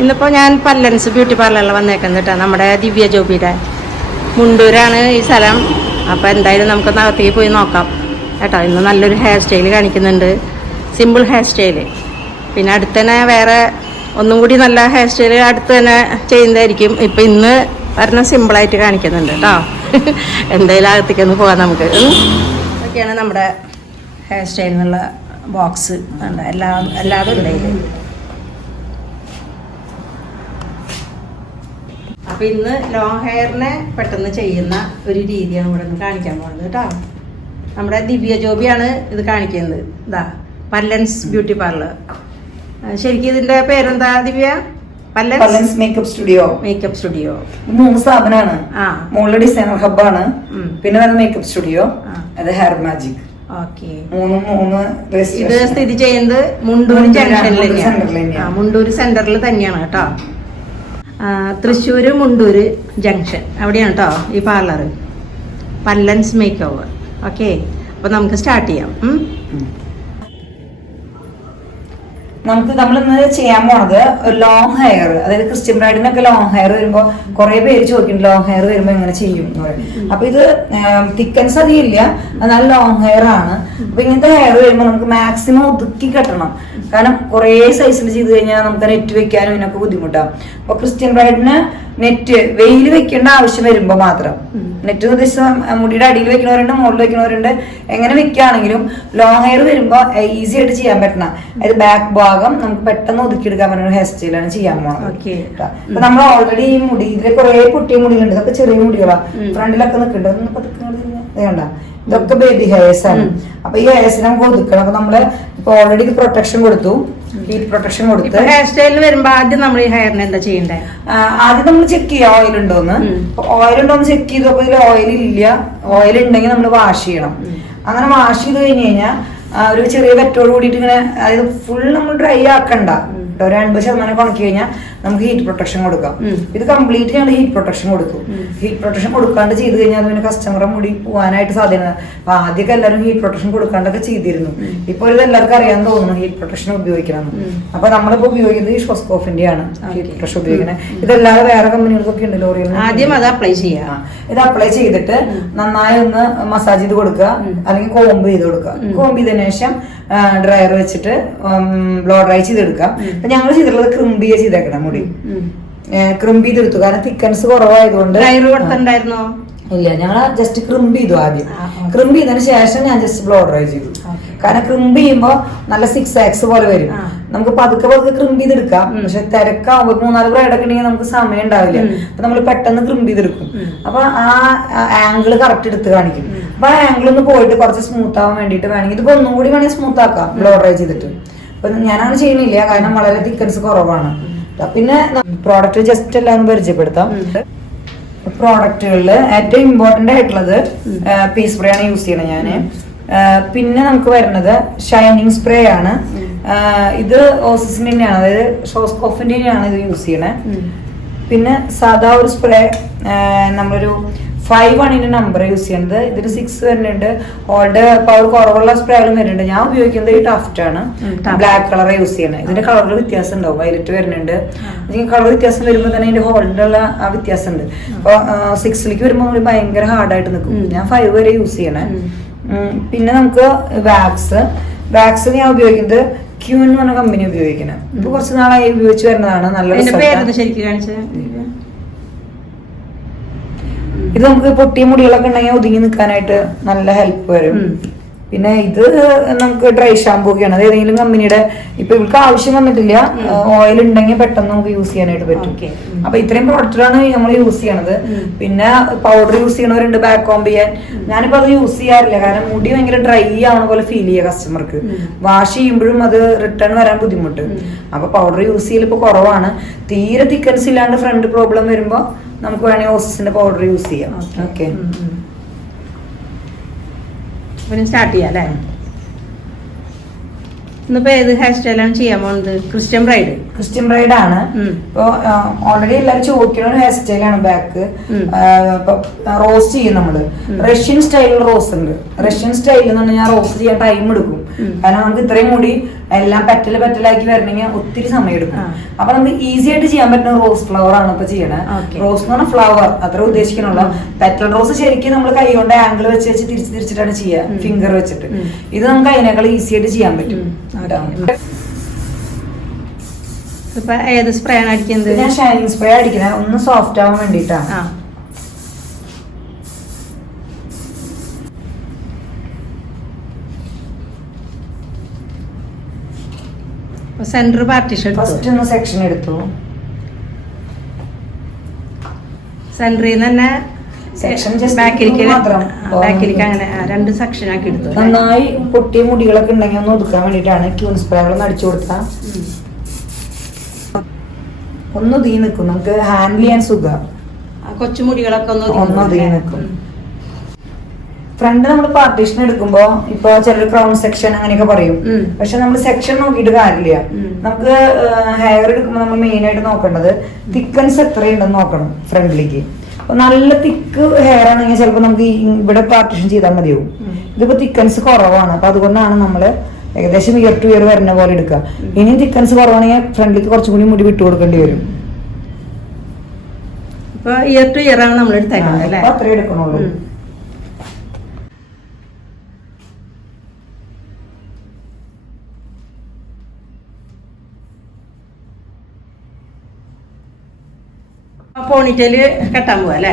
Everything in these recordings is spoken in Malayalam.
ഇന്നിപ്പോൾ ഞാൻ പല്ലൻസ് ബ്യൂട്ടി പാർലറിൽ വന്നേക്കുന്നത് കേട്ടോ. നമ്മുടെ ദിവ്യ ജോബിയുടെ മുണ്ടൂരാണ് ഈ സ്ഥലം. അപ്പോൾ എന്തായാലും നമുക്കൊന്ന് അകത്തേക്ക് പോയി നോക്കാം കേട്ടോ. ഇന്ന് നല്ലൊരു ഹെയർ സ്റ്റൈൽ കാണിക്കുന്നുണ്ട്, സിമ്പിൾ ഹെയർ സ്റ്റൈൽ. പിന്നെ അടുത്ത് തന്നെ വേറെ ഒന്നും കൂടി നല്ല ഹെയർ സ്റ്റൈൽ അടുത്ത് തന്നെ ചെയ്യുന്നതായിരിക്കും. ഇപ്പം ഇന്ന് ഒരെണ്ണം സിമ്പിളായിട്ട് കാണിക്കുന്നുണ്ട് കേട്ടോ. എന്തായാലും അകത്തേക്കൊന്ന് പോകാം നമുക്ക്. ഇതൊക്കെയാണ് നമ്മുടെ ഹെയർ സ്റ്റൈലിനുള്ള ബോക്സ്. എല്ലാതും ഉണ്ട് ഇതിൽ. അപ്പോൾ ഇന്ന് ലോങ് ഹെയറിനെ പെട്ടെന്ന് ചെയ്യുന്ന ഒരു രീതിയാണ് ഇവിടെ നിന്ന് കാണിക്കാൻ പോകുന്നത് കേട്ടോ. നമ്മുടെ ദിവ്യ ജോബിയാണ് ഇത് കാണിക്കുന്നത്. ഇതാ പല്ലൻസ് ബ്യൂട്ടി പാർലർ. ശരിക്കും ഇതിന്റെ പേരെന്താ ദിവ്യ? പല്ലൻസ് മേക്കപ്പ് സ്റ്റുഡിയോ. മേക്കപ്പ് സ്റ്റുഡിയോ 3 സ്ഥാപനമാണ്. മുകളിൽ ഡിസൈനർ ഹബ്ബാണ്, പിന്നെ വരുന്ന മേക്കപ്പ് സ്റ്റുഡിയോ, അത് ഹെയർ മാജിക്. ഓക്കെ. ഇത് സ്ഥിതി ചെയ്യുന്നത് മുണ്ടൂർ ജംഗ്ഷനിൽ തന്നെയാണ്. മുണ്ടൂർ സെന്ററിൽ തന്നെയാണ് കേട്ടോ. തൃശ്ശൂർ മുണ്ടൂർ ജംഗ്ഷൻ അവിടെയാണ് കേട്ടോ ഈ പാർലർ, പല്ലൻസ് മേക്ക് ഓവർ. ഓക്കെ, അപ്പോൾ നമുക്ക് സ്റ്റാർട്ട് ചെയ്യാം. നമ്മളിന്ന് ചെയ്യാൻ പോണത് ലോങ് ഹെയർ, അതായത് ക്രിസ്ത്യൻ ബ്രൈഡിനൊക്കെ ലോങ് ഹെയർ വരുമ്പോ കുറെ പേര് ചോദിക്കുന്നുണ്ട് ലോങ് ഹെയർ വരുമ്പോ എങ്ങനെ ചെയ്യും എന്ന് പറയും. അപ്പൊ ഇത് തിക്കൻസ് അധികം ഇല്ല, എന്നാൽ ലോങ് ഹെയർ ആണ്. അപ്പൊ ഇങ്ങനത്തെ ഹെയർ വരുമ്പോ നമുക്ക് മാക്സിമം ഒതുക്കി കെട്ടണം. കാരണം കുറെ സൈസിൽ ചെയ്ത് കഴിഞ്ഞാൽ നമുക്ക് നെറ്റ് വെക്കാനും ഇതിനൊക്കെ ബുദ്ധിമുട്ടാവും. അപ്പൊ ക്രിസ്ത്യൻ ബ്രൈഡിന് നെറ്റ് വെയിൽ വെക്കേണ്ട ആവശ്യം വരുമ്പോ മാത്രം നെറ്റ് ഉദ്ദേശിച്ച മുടിയുടെ അടിയിൽ വെക്കുന്നവരുണ്ട്, മുകളിൽ വെക്കുന്നവരുണ്ട്. എങ്ങനെ വെക്കുകയാണെങ്കിലും ലോങ് ഹെയർ വരുമ്പോ ഈസി ആയിട്ട് ചെയ്യാൻ പറ്റണം. അതായത് ബാക്ക് ഭാഗം നമുക്ക് പെട്ടെന്ന് ഒതുക്കിയെടുക്കാൻ പറ്റുന്ന ഹെയർ സ്റ്റൈലാണ് ചെയ്യാൻ പോകുന്നത്. അപ്പൊ നമ്മൾ ഓൾറെഡി ഈ മുടി ഇതിൽ കുറെ പൊട്ടിയ മുടികളുണ്ട്, ഇതൊക്കെ ചെറിയ മുടികളാ, ഫ്രണ്ടിലൊക്കെ നിൽക്കുന്നുണ്ട്. വേണ്ട, ഇതൊക്കെ ബേബി ഹെയർസ് ആണ്. അപ്പൊ ഈ ഹെയർസിനെ നമുക്ക് ഒതുക്കണം. അപ്പൊ നമ്മള് ഇപ്പൊ ഓൾറെഡി പ്രൊട്ടക്ഷൻ കൊടുത്തു, ഹീറ്റ് പ്രൊട്ടക്ഷൻ കൊടുത്ത്. ഹെയർ സ്റ്റൈലിൽ വരുമ്പോ ആദ്യം നമ്മൾ ഈ ഹെയറിന് എന്താ ചെയ്യണ്ടേ? ആദ്യം നമ്മൾ ചെക്ക് ചെയ്യാം ഓയിൽ ഉണ്ടോന്ന്. ഓയിൽ ഉണ്ടോന്ന് ചെക്ക് ചെയ്തു. അപ്പൊ ഇതിൽ ഓയിൽ ഇല്ല. ഓയിൽ ഉണ്ടെങ്കിൽ നമ്മൾ വാഷ് ചെയ്യണം. അങ്ങനെ വാഷ് ചെയ്ത് കഴിഞ്ഞ് കഴിഞ്ഞാൽ ഒരു ചെറിയ വെറ്റോട് കൂടിയിട്ട് ഇങ്ങനെ, അതായത് ഫുൾ നമ്മൾ ഡ്രൈ ആക്കണ്ട, ഒരു 50% ഉണക്കി കഴിഞ്ഞാൽ നമുക്ക് ഹീറ്റ് പ്രൊട്ടക്ഷൻ കൊടുക്കാം. ഇത് കംപ്ലീറ്റ് ഞങ്ങൾ ഹീറ്റ് പ്രൊട്ടക്ഷൻ കൊടുത്തു. ഹീറ്റ് പ്രൊട്ടക്ഷൻ കൊടുക്കാണ്ട് ചെയ്ത് കഴിഞ്ഞാൽ പിന്നെ കസ്റ്റമറെ മുടി പോകാനായിട്ട് സാധ്യത. അപ്പൊ ആദ്യമൊക്കെ എല്ലാവരും ഹീറ്റ് പ്രൊട്ടക്ഷൻ കൊടുക്കാണ്ടൊക്കെ ചെയ്തിരുന്നു. ഇപ്പൊ ഇത് എല്ലാവർക്കും അറിയാൻ തോന്നുന്നു ഹീറ്റ് പ്രൊട്ടക്ഷൻ ഉപയോഗിക്കണം. അപ്പൊ നമ്മളിപ്പോ ഉപയോഗിക്കുന്നത് ഈ ഷോസ്കോഫിന്റെ ആണ് ഹീറ്റ് പ്രൊട്ടക്ഷൻ ഉപയോഗിക്കുന്നത്. ഇതല്ലാതെ വേറെ കമ്പനികൾക്കൊക്കെ ഉണ്ട്, ലോറിയൽ. ആദ്യം അത് അപ്ലൈ ചെയ്യാം. ഇത് അപ്ലൈ ചെയ്തിട്ട് നന്നായി ഒന്ന് മസാജ് ചെയ്ത് കൊടുക്കുക, അല്ലെങ്കിൽ കോംബ് ചെയ്ത് കൊടുക്കുക. കോംബ് ചെയ്തതിനു ശേഷം ഡ്രയർ വെച്ചിട്ട് ബ്ലോ ഡ്രൈ ചെയ്തെടുക്കാം. അപ്പൊ ഞങ്ങൾ ചെയ്തിട്ടുള്ളത് ക്രിംബിയ ചെയ്തേക്കണം മുടി. ക്രിംബി ചെയ്തെടുത്തു, കാരണം തിക്കൻസ് കുറവായതുകൊണ്ട്. ഇല്ല, ഞങ്ങൾ ജസ്റ്റ് ക്രിംബ് ചെയ്തു ആദ്യം. ക്രിംബ് ചെയ്തതിന് ശേഷം ഞാൻ ജസ്റ്റ് ബ്ലോ ഡ്രൈ ചെയ്തു. കാരണം ക്രിംബ് ചെയ്യുമ്പോ നല്ല 6 ആക്സ് പോലെ വരും. നമുക്ക് പതുക്കെ ക്രിംബ് ചെയ്തെടുക്കാം. പക്ഷെ തിരക്കാവുമ്പോ 3-4 ബ്രൈഡൊക്കെ ഉണ്ടെങ്കിൽ നമുക്ക് സമയം ഉണ്ടാവില്ല. അപ്പൊ നമ്മൾ പെട്ടെന്ന് ക്രിംബ് ചെയ്തെടുക്കും. അപ്പൊ ആ ആംഗിള് കറക്റ്റ് എടുത്ത് കാണിക്കും. അപ്പൊ ആ ആംഗിൾ ഒന്ന് പോയിട്ട് കുറച്ച് സ്മൂത്ത് ആവാൻ വേണ്ടിട്ട് വേണമെങ്കിൽ ഇതിപ്പോ ഒന്നും കൂടി വേണമെങ്കിൽ സ്മൂത്ത് ആക്കാം ബ്ലോ ഡ്രൈ ചെയ്തിട്ട്. അപ്പൊ ഞാനങ്ങനെ ചെയ്യുന്നില്ല, കാരണം വളരെ തിക്കൻസ് കുറവാണ്. പിന്നെ പ്രോഡക്റ്റ് ജസ്റ്റ് എല്ലാം ഒന്ന് പരിചയപ്പെടുത്താം. പ്രോഡക്റ്റുകളില് ഏറ്റവും ഇമ്പോർട്ടന്റ് ആയിട്ടുള്ളത് പീ സ്പ്രേ ആണ് യൂസ് ചെയ്യണത് ഞാന്. പിന്നെ നമുക്ക് വരുന്നത് ഷൈനിങ് സ്പ്രേ ആണ്. ഇത് ഓസിസിന്റെ തന്നെയാണ്, അതായത് ഷോസ്കോഫിന്റെ തന്നെയാണ് ഇത് യൂസ് ചെയ്യണേ. പിന്നെ സാധാ ഒരു സ്പ്രേ നമ്മളൊരു 5 നമ്പർ യൂസ് ചെയ്യുന്നത്. ഇതിൽ 6 വരുന്നുണ്ട്. ഓൾഡ് പവർ കുറവുള്ള സ്പ്രേകളും വരുന്നുണ്ട്. ഞാൻ ഉപയോഗിക്കുന്നത് ഈ ടഫ്റ്റ് ആണ്, ബ്ലാക്ക് കളർ യൂസ് ചെയ്യണത്. ഇതിന്റെ കളറിൽ വ്യത്യാസം ഉണ്ടാവും, വയലറ്റ് വരുന്നുണ്ട്. കളർ വ്യത്യാസം വരുമ്പോൾ തന്നെ ഇതിന്റെ ഹോൾഡിലുള്ള ആ വ്യത്യാസം ഉണ്ട്. അപ്പൊ 6ലേക്ക് വരുമ്പോൾ ഭയങ്കര ഹാർഡായിട്ട് നിൽക്കും. ഞാൻ 5 വരെ യൂസ് ചെയ്യണേ. പിന്നെ നമുക്ക് വാക്സ് ഞാൻ ഉപയോഗിക്കുന്നത് ക്യൂ എന്ന് പറഞ്ഞ കമ്പനി ഉപയോഗിക്കണം. ഇപ്പൊ കുറച്ച് നാളായി ഉപയോഗിച്ച് വരുന്നതാണ്. നല്ല ഇത് നമുക്ക് പൊട്ടിയ മുടികളൊക്കെ ഉണ്ടെങ്കിൽ ഒതുങ്ങി നിൽക്കാനായിട്ട് നല്ല ഹെൽപ്പ് വരും. പിന്നെ ഇത് നമുക്ക് ഡ്രൈ ഷാമ്പൂ ഒക്കെയാണ്. അത് ഏതെങ്കിലും കമ്പനിയുടെ, ഇപ്പൊ ഇവർക്ക് ആവശ്യം വന്നിട്ടില്ല, ഓയിൽ ഉണ്ടെങ്കിൽ പെട്ടെന്ന് നമുക്ക് യൂസ് ചെയ്യാനായിട്ട് പറ്റും. അപ്പൊ ഇത്രയും പ്രോഡക്റ്റാണ് നമ്മൾ യൂസ് ചെയ്യണത്. പിന്നെ പൗഡർ യൂസ് ചെയ്യണവരുണ്ട് ബാക്ക് കോംബ് ചെയ്യാൻ. ഞാനിപ്പോ അത് യൂസ് ചെയ്യാറില്ല, കാരണം മുടി ഭയങ്കര ഡ്രൈ ആവണ പോലെ ഫീൽ ചെയ്യുക കസ്റ്റമർക്ക്. വാഷ് ചെയ്യുമ്പോഴും അത് റിട്ടേൺ വരാൻ ബുദ്ധിമുട്ട്. അപ്പൊ പൗഡർ യൂസ് ചെയ്യൽ ഇപ്പൊ കുറവാണ്. തീരെ തിക്കൻസ് ഇല്ലാണ്ട് ഫ്രണ്ട് പ്രോബ്ലം വരുമ്പോ നമുക്ക് വേണമെങ്കിൽ ഓസിന്റെ പൗഡർ യൂസ് ചെയ്യാം. ഓക്കെ, സ്റ്റാർട്ട് ചെയ്യാം അല്ലേ? ഇന്നിപ്പോ ഏത് ഹെയർ സ്റ്റൈലാണ് ചെയ്യാൻ പോകുന്നത്? ക്രിസ്ത്യൻ ബ്രൈഡ് ആണ്. ഇപ്പൊ ഓൾറെഡി എല്ലാവരും ചോദിക്കുന്ന ഒരു ഹെയർ സ്റ്റൈലാണ് ബാക്ക്. റോസ്റ്റ് ചെയ്യും നമ്മള്. റഷ്യൻ സ്റ്റൈലിൽ റോസ് ഉണ്ട്. റഷ്യൻ സ്റ്റൈലിൽ എന്ന് പറഞ്ഞാൽ റോസ്റ്റ് ചെയ്യാൻ ടൈം എടുക്കും. കാരണം നമുക്ക് ഇത്രയും മുടി എല്ലാം പെറ്റലാക്കി വരണമെങ്കിൽ ഒത്തിരി സമയം എടുക്കും. അപ്പൊ നമുക്ക് ഈസി ആയിട്ട് ചെയ്യാൻ പറ്റുന്ന റോസ് ഫ്ലവർ ആണ് ഇപ്പൊ ചെയ്യണേ. റോസ് എന്ന് പറഞ്ഞാൽ ഫ്ലവർ അത്ര ഉദ്ദേശിക്കണുള്ള. പെറ്റൽ റോസ് ശരിക്കും നമ്മൾ കൈ കൊണ്ട് ആംഗിൾ വെച്ച് തിരിച്ചിട്ടാണ് ചെയ്യുക, ഫിംഗർ വെച്ചിട്ട്. ഇത് നമുക്ക് അതിനേക്കാൾ ഈസി ആയിട്ട് ചെയ്യാൻ പറ്റും. ഇപ്പൊ ഏത് സ്പ്രേ ആണ് അടിക്കുന്നത്? ഞാൻ ഷൈനിങ് സ്പ്രേ അടിക്കണേ, ഒന്ന് സോഫ്റ്റ് ആവാൻ വേണ്ടിട്ടാണ്. സെന്റർ പാർട്ടീഷൻ ഫസ്റ്റ് ഒന്ന് സെക്ഷൻ എടുത്തു. സെന്ററിൽ തന്നെ സെക്ഷൻ ബാക്കിലേക്ക് അങ്ങനെ 2 സെക്ഷൻ ആക്കി എടുത്തു. നന്നായി പൊട്ടിയ മുടികളൊക്കെ ഉണ്ടെങ്കിൽ ഒന്ന് ഒതുക്കാൻ വേണ്ടിട്ടാണ് ക്യൂൻ സ്പ്രേകളൊന്ന് അടിച്ചു കൊടുത്താ ഒന്ന് തീ നിൽക്കും, നമുക്ക് ഹാൻഡിൽ ചെയ്യാൻ സുഖം. കൊച്ചുമുടികളൊക്കെ ഒന്ന് തീ നിൽക്കും. ഫ്രണ്ട് നമ്മൾ പാർട്ടീഷൻ എടുക്കുമ്പോ ഇപ്പൊ ചിലർ ക്രൗൺ സെക്ഷൻ അങ്ങനെയൊക്കെ പറയും. പക്ഷെ നമ്മൾ സെക്ഷൻ നോക്കിയിട്ട് കാര്യമില്ല. നമുക്ക് ഹെയർ എടുക്കുമ്പോൾ നമ്മൾ മെയിൻ ആയിട്ട് നോക്കേണ്ടത് തിക്കൻസ് എത്രയുണ്ടെന്ന് നോക്കണം. ഫ്രണ്ടിലേക്ക് നല്ല തിക്ക് ഹെയർ ആണെങ്കിൽ ചിലപ്പോൾ നമുക്ക് ഇവിടെ പാർട്ടീഷൻ ചെയ്താൽ മതിയാവും. ഇതിപ്പോ തിക്കൻസ് കുറവാണ്, അപ്പൊ അതുകൊണ്ടാണ് നമ്മള് ഏകദേശം ഇയർ ടു ഇയർ വരുന്ന പോലെ എടുക്കുക. ഇനിയും തിക്കൻസ് കുറവാണെങ്കിൽ ഫ്രണ്ടിലേക്ക് കുറച്ചും കൂടി മുടി വിട്ടു കൊടുക്കേണ്ടി വരും. ഇയർ ടു ഇയർ ആണ് നമ്മൾ എടുത്തേക്കുന്നത്. അത്രേ എടുക്കണുള്ളൂ. പോണിറ്റേല് കെട്ടാൻ പോവാ അല്ലേ?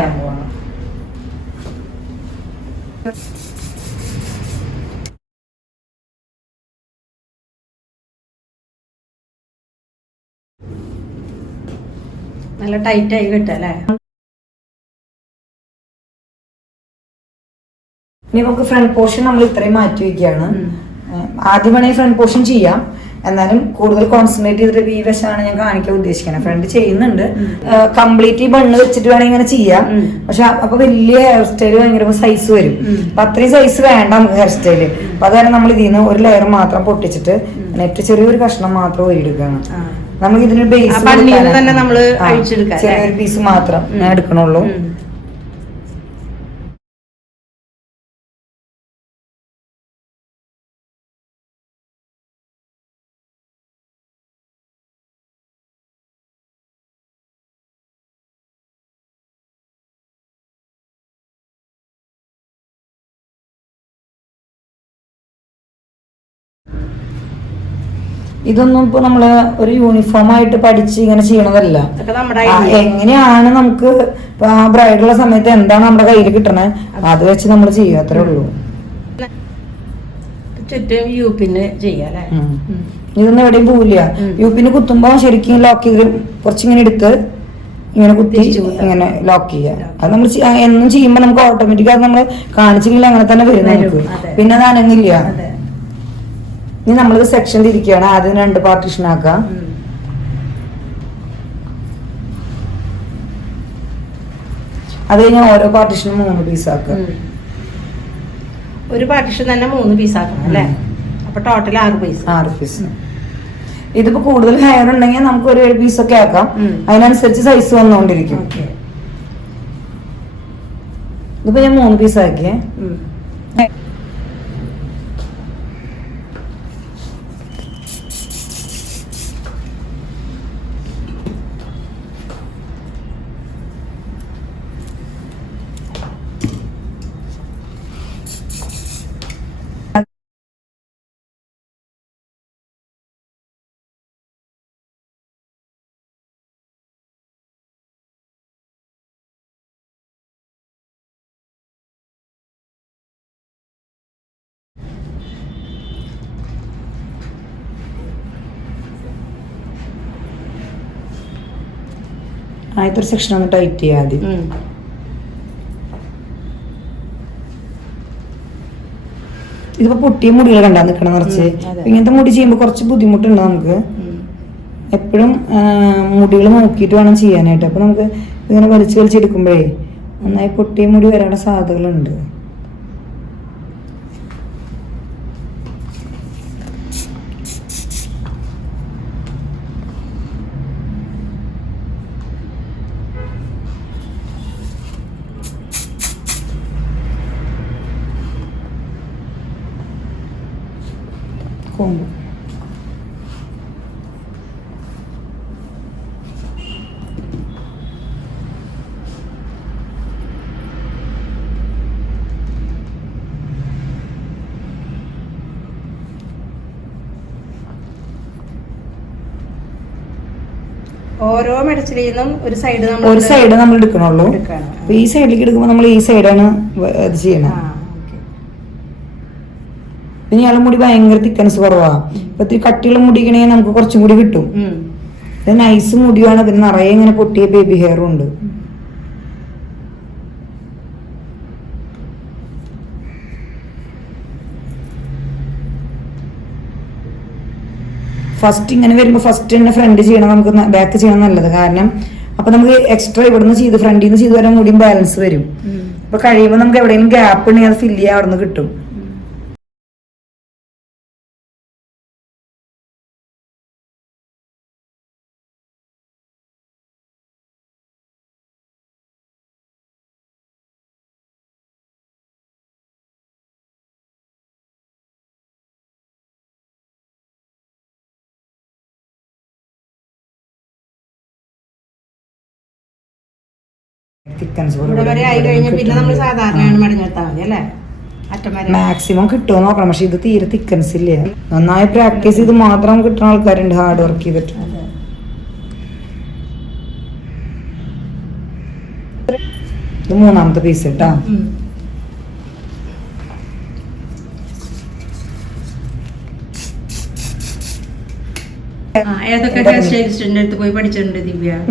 നല്ല ടൈറ്റ് ആയി കിട്ടുക അല്ലേ? ഇനി നമുക്ക് ഫ്രണ്ട് പോർഷൻ നമ്മൾ ഇത്രയും മാറ്റി വെക്കുകയാണ്. ആദ്യം വേണമെങ്കിൽ ഫ്രണ്ട് പോർഷൻ ചെയ്യാം, എന്നാലും കൂടുതൽ കോൺസെൻട്രേറ്റ് ചെയ്തിട്ട് ഈ വശമാണ് ഞാൻ കാണിക്കാൻ ഉദ്ദേശിക്കുന്നത്. ഫ്രണ്ട് ചെയ്യുന്നുണ്ട്, കംപ്ലീറ്റ് ഈ ബണ്ണ് വെച്ചിട്ട് വേണമെങ്കിൽ ഇങ്ങനെ ചെയ്യാം. പക്ഷെ അപ്പൊ വലിയ ഹെയർ സ്റ്റൈല് ഭയങ്കര സൈസ് വരും. അപ്പൊ അത്രയും സൈസ് വേണ്ട നമുക്ക് ഹെയർ സ്റ്റൈല്. അപ്പൊ അതായത് നമ്മൾ ഇതിൽ നിന്ന് ഒരു ലെയർ മാത്രം പൊട്ടിച്ചിട്ട് നെറ്റ് ചെറിയൊരു കഷ്ണം മാത്രം ഒരിയെടുക്കണം. നമുക്ക് ഇതിന് ബേസ് ചെറിയൊരു പീസ് മാത്രം ഞാൻ എടുക്കണുള്ളൂ. ഇതൊന്നും ഇപ്പൊ നമ്മള് ഒരു യൂണിഫോം ആയിട്ട് പഠിച്ച് ഇങ്ങനെ ചെയ്യണതല്ല. എങ്ങനെയാണ് നമുക്ക് ആ ബ്രൈഡുള്ള സമയത്ത് എന്താണ് നമ്മുടെ കയ്യിൽ കിട്ടണേ അത് വെച്ച് നമ്മൾ ചെയ്യുക, അത്രേ ഉള്ളൂ. ഇതൊന്നും എവിടെയും പോവില്ല. യൂപ്പിന് കുത്തുമ്പോ ശരിക്കും ലോക്ക് ചെയ്ത് കുറച്ചിങ്ങനെ എടുത്ത് ഇങ്ങനെ കുത്തി ഇങ്ങനെ ലോക്ക് ചെയ്യുക. അത് നമ്മൾ എന്നും ചെയ്യുമ്പോ നമുക്ക് ഓട്ടോമാറ്റിക് അത് നമ്മള് കാണിച്ചിട്ടില്ല അങ്ങനെ തന്നെ വരും നമുക്ക്. പിന്നെ അത് അനങ്ങില്ല. ഇനി നമ്മളിത് സെക്ഷൻ തിരിക്കുകയാണ്. ആദ്യം 2 പാർട്ടീഷൻ ആക്കാം. അത് കഴിഞ്ഞാൽ ഓരോ പാർട്ടീഷനും 3 പീസ് ആക്കുക. ഒരു പാർട്ടീഷൻ തന്നെ 3 പീസ് ആക്കണം അല്ലേ? അപ്പൊ ടോട്ടൽ 6 പീസ്. ഇതിപ്പോ കൂടുതൽ ഹെയർ ഉണ്ടെങ്കിൽ നമുക്ക് ഒരു 7 പീസൊക്കെ ആക്കാം. അതിനനുസരിച്ച് സൈസ് വന്നുകൊണ്ടിരിക്കും. ഇതിപ്പോ ഞാൻ 3 പീസ് ആക്കിയേ. ആദ്യത്തെ ഒരു സെക്ഷൻ ഒന്ന് ടൈറ്റ് ചെയ്യാം ആദ്യം. ഇതിപ്പോ പൊട്ടിയ മുടികൾ കണ്ടാ നിൽക്കണം നിറച്ച്. ഇങ്ങനത്തെ മുടി ചെയ്യുമ്പോൾ കുറച്ച് ബുദ്ധിമുട്ടുണ്ട് നമുക്ക്. എപ്പോഴും മുടികൾ നോക്കിയിട്ട് വേണം ചെയ്യാനായിട്ട്. അപ്പൊ നമുക്ക് ഇങ്ങനെ വലിച്ചെടുക്കുമ്പോഴേ നന്നായി പൊട്ടിയ മുടി വരാനുള്ള സാധ്യതകളുണ്ട്. ഓരോ മെഡിസിനിൽ നിന്നും ഒരു സൈഡ് നമ്മൾ എടുക്കണുള്ളൂ. അപ്പൊ ഈ സൈഡിലേക്ക് എടുക്കുമ്പോൾ നമ്മൾ ഈ സൈഡാണ് ഇത് ചെയ്യണം. പിന്നെ ഇയാളുടെ മുടി ഭയങ്കര തിക്കൻസ് കുറവാ. ഇപ്പൊ ഇത്തിരി കട്ടിയുള്ള മുടിക്കണെങ്കിൽ നമുക്ക് കുറച്ചും കൂടി കിട്ടും. ഇത് നൈസ് മുടിയാണ്. പിന്നെ നിറയെ ഇങ്ങനെ പൊട്ടിയ ബേബി ഹെയറും ഉണ്ട്. ഫസ്റ്റ് ഇങ്ങനെ വരുമ്പോൾ ഫസ്റ്റ് തന്നെ ഫ്രണ്ട് ചെയ്യണം, നമുക്ക് ബാക്ക് ചെയ്യണം നല്ലത്. കാരണം അപ്പൊ നമുക്ക് എക്സ്ട്രാ ഇവിടുന്ന് ചെയ്ത് ഫ്രണ്ടിൽ നിന്ന് ചെയ്ത് വരാൻ മുടിയും ബാലൻസ് വരും. അപ്പൊ കഴിയുമ്പോൾ നമുക്ക് എവിടെയെങ്കിലും ഗ്യാപ്പ് ഉണ്ടെങ്കിൽ അത് ഫില്ല് ചെയ്യാൻ അവിടെ നിന്ന് കിട്ടും. മാക്സിമം കിട്ടുമോ നോക്കണം. പക്ഷെ ഇത് തീരെ തിക്കൻസ് ഇല്ലേ. നന്നായി പ്രാക്ടീസ് ചെയ്ത് മാത്രം കിട്ടുന്ന ആൾക്കാരുണ്ട്, ഹാർഡ് വർക്ക് ചെയ്തിട്ട്. ഇത് മൂന്നാമത്തെ പീസ് കേട്ടാ.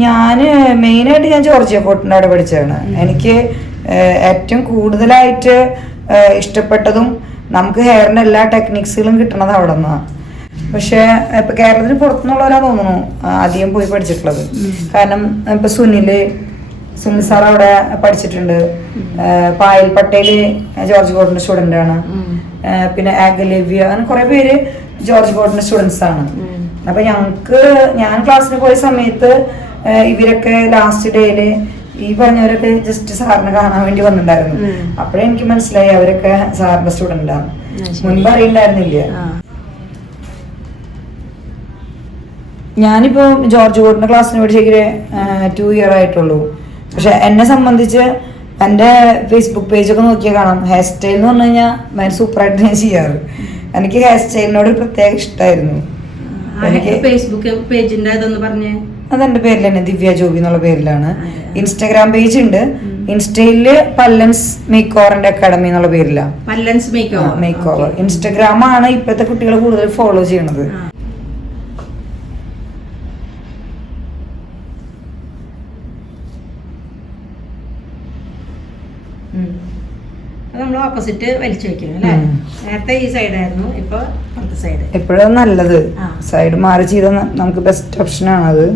ഞാന് മെയിനായിട്ട് ഞാൻ ജോർജിയ ഫോർട്ടിന്റെ അവിടെ പഠിച്ചതാണ്. എനിക്ക് ഏറ്റവും കൂടുതലായിട്ട് ഇഷ്ടപ്പെട്ടതും നമുക്ക് ഹെയറിന്റെ എല്ലാ ടെക്നിക്സുകളും കിട്ടണത് അവിടെ നിന്നാണ്. പക്ഷെ ഇപ്പൊ കേരളത്തിന് പുറത്തുനിന്നുള്ളവരാ തോന്നുന്നു അധികം പോയി പഠിച്ചിട്ടുള്ളത്. കാരണം ഇപ്പൊ സുനിൽ സാർ അവിടെ പഠിച്ചിട്ടുണ്ട്. പായൽ പട്ടേല് ജോർജ് ഗോഡിന്റെ സ്റ്റുഡന്റ് ആണ്. പിന്നെ ആഗലേവ്യ, അങ്ങനെ കുറെ പേര് ജോർജ് ഗോഡിന്റെ സ്റ്റുഡൻസ് ആണ്. അപ്പൊ ഞാൻ ക്ലാസ്സിന് പോയ സമയത്ത് ഇവരൊക്കെ ലാസ്റ്റ് ഡേയില് ഈ പറഞ്ഞവരൊക്കെ ജസ്റ്റ് സാറിനെ കാണാൻ വേണ്ടി വന്നിട്ടുണ്ടായിരുന്നു. അപ്പോഴേ എനിക്ക് മനസ്സിലായി അവരൊക്കെ സാറിന്റെ സ്റ്റുഡന്റ് ആണ്. മുൻപ് അറിയണ്ടായിരുന്നില്ല. ഞാനിപ്പോ ജോർജ് ഗോഡിന്റെ ക്ലാസ്സിന് പഠിച്ചെങ്കിൽ 2 year ആയിട്ടുള്ളൂ. പക്ഷെ എന്നെ സംബന്ധിച്ച് എന്റെ ഫേസ്ബുക്ക് പേജൊക്കെ നോക്കിയാൽ കാണാം, ഹെയർ സ്റ്റൈൽ എന്ന് പറഞ്ഞു കഴിഞ്ഞാൽ ഭയങ്കര സൂപ്പറായിട്ട് ഞാൻ ചെയ്യാറ്. എനിക്ക് ഹെയർ സ്റ്റൈലിനോട് ഒരു പ്രത്യേക ഇഷ്ടമായിരുന്നു. ഫേസ്ബുക്ക് പേജിന്റെ അതൊന്ന് പറഞ്ഞേ. അതെന്റെ പേരിൽ തന്നെ, ദിവ്യ ജോബി എന്നുള്ള പേരിലാണ്. ഇൻസ്റ്റാഗ്രാം പേജ് ഉണ്ട്. ഇൻസ്റ്റയില് പല്ലൻസ് മേക്ക് ഓവറിന്റെ അക്കാഡമി എന്നുള്ള പേരിലാണ്. പല്ലൻസ് മേക്ക് ഓവർ. ഇൻസ്റ്റാഗ്രാം ആണ് ഇപ്പോഴത്തെ കുട്ടികൾ കൂടുതൽ ഫോളോ ചെയ്യണത്. നമ്മൾ ഓപ്പോസിറ്റ് വലിച്ചു വെക്കണം അല്ലേ? നേരത്തെ ഈ സൈഡായിരുന്നു, ഇപ്പൊ സൈഡ്. എപ്പോഴും നല്ലത് സൈഡ് മാറി ചെയ്ത നമുക്ക് ബെസ്റ്റ് ഓപ്ഷൻ ആണത്.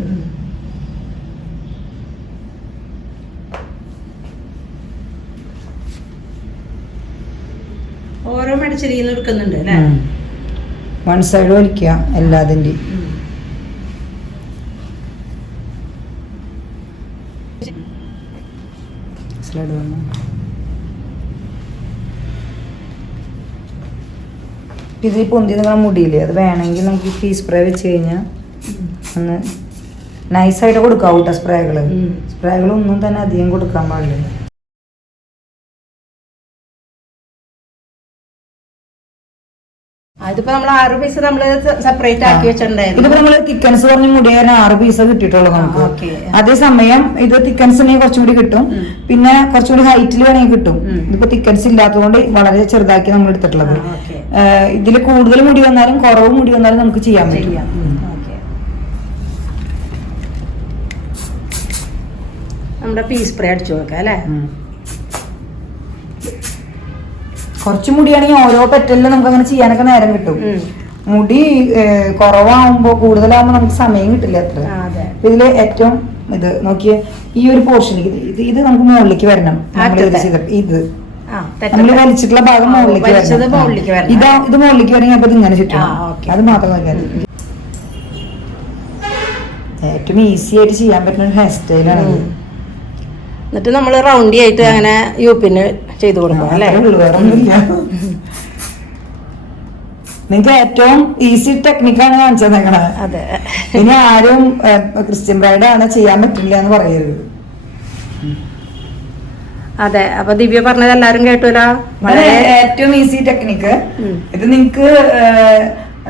ഓരോ മെഡിസിൻ എടുക്കുന്നുണ്ട് അല്ലേ? വൺ സൈഡ് വലിക്കുക എല്ലാതിൻ്റെയും. സ്ലൈഡ് വന്നു. ഇത് പൊന്തി നിങ്ങൾ മുടിയില്ലേ, അത് വേണമെങ്കിൽ നമുക്ക് ഫീ സ്പ്രേ വെച്ച് കഴിഞ്ഞാൽ ഒന്ന് നൈസായിട്ട് കൊടുക്കാം കേട്ടോ. സ്പ്രേകളൊന്നും തന്നെ അധികം കൊടുക്കാൻ പാടില്ല. അതിപ്പോ നമ്മൾ 6 പീസ് നമ്മള് സെപ്പറേറ്റ് ആക്കി വെച്ചിട്ടുണ്ടായിരുന്നു. ഇതിപ്പോ നമ്മള് തിക്കൻസ് പറഞ്ഞ മുടിയാൻ 6 പീസ് കിട്ടിയിട്ടുള്ളൂ നമുക്ക്. അതേസമയം ഇത് തിക്കൻസ് ഉണ്ടെങ്കിൽ കുറച്ചും കൂടി കിട്ടും. പിന്നെ കുറച്ചുകൂടി ഹൈറ്റിൽ വേണമെങ്കിൽ കിട്ടും. ഇതിപ്പോ തിക്കൻസ് ഇല്ലാത്തതുകൊണ്ട് വളരെ ചെറുതാക്കി നമ്മൾ എടുത്തിട്ടുള്ളത്. ഇതിൽ കൂടുതൽ മുടി വന്നാലും കുറവ് മുടി വന്നാലും നമുക്ക് ചെയ്യാൻ പറ്റും. നമ്മുടെ പീസ് സ്പ്രേ അടിച്ചു കൊടുക്കാം അല്ലേ? കുറച്ച് മുടിയാണെങ്കിൽ ഓരോ പെറ്റലിലും നമുക്ക് അങ്ങനെ ചെയ്യാനൊക്കെ നേരം കിട്ടും. മുടി കുറവാകുമ്പോ കൂടുതലാകുമ്പോ നമുക്ക് സമയം കിട്ടില്ല അത്ര. ഇതില് ഏറ്റവും ഇത് നോക്കിയ ഈ ഒരു പോർഷൻ ഇത് നമുക്ക് മുകളിലേക്ക് വരണം. ഇത് നമ്മൾ വലിച്ചിട്ടുള്ള ഭാഗം മുകളിലേക്ക് വരണം. ഇത് മുകളിലേക്ക് വരണമെങ്കിൽ അപ്പൊ ഇത് ഇങ്ങനെ ചുറ്റണം. അത് മാത്രം നോക്കിയാൽ ഏറ്റവും ഈസി ആയിട്ട് ചെയ്യാൻ പറ്റുന്ന ഒരു ഹെയർ സ്റ്റൈലാണ്. എന്നിട്ട് നമ്മൾ റൗണ്ടി ആയിട്ട് അങ്ങനെ യൂപ്പിന് ചെയ്തു കൊടുക്കണം അല്ലേ? നിങ്ങൾക്ക് ഏറ്റവും ഈസി ടെക്നിക്കാണ് കാണിച്ചു തന്നേക്കണത്. അതെ. ഇനി ആരും ക്രിസ്ത്യൻ ബ്രൈഡ് ആണ് ചെയ്യാൻ പറ്റില്ല എന്ന് പറയരുത്. അതെ. അപ്പൊ ദിവ്യ പറഞ്ഞത് എല്ലാരും കേട്ടൂല. ഏറ്റവും ഈസി ടെക്നിക്ക് ഇത്. നിങ്ങക്ക്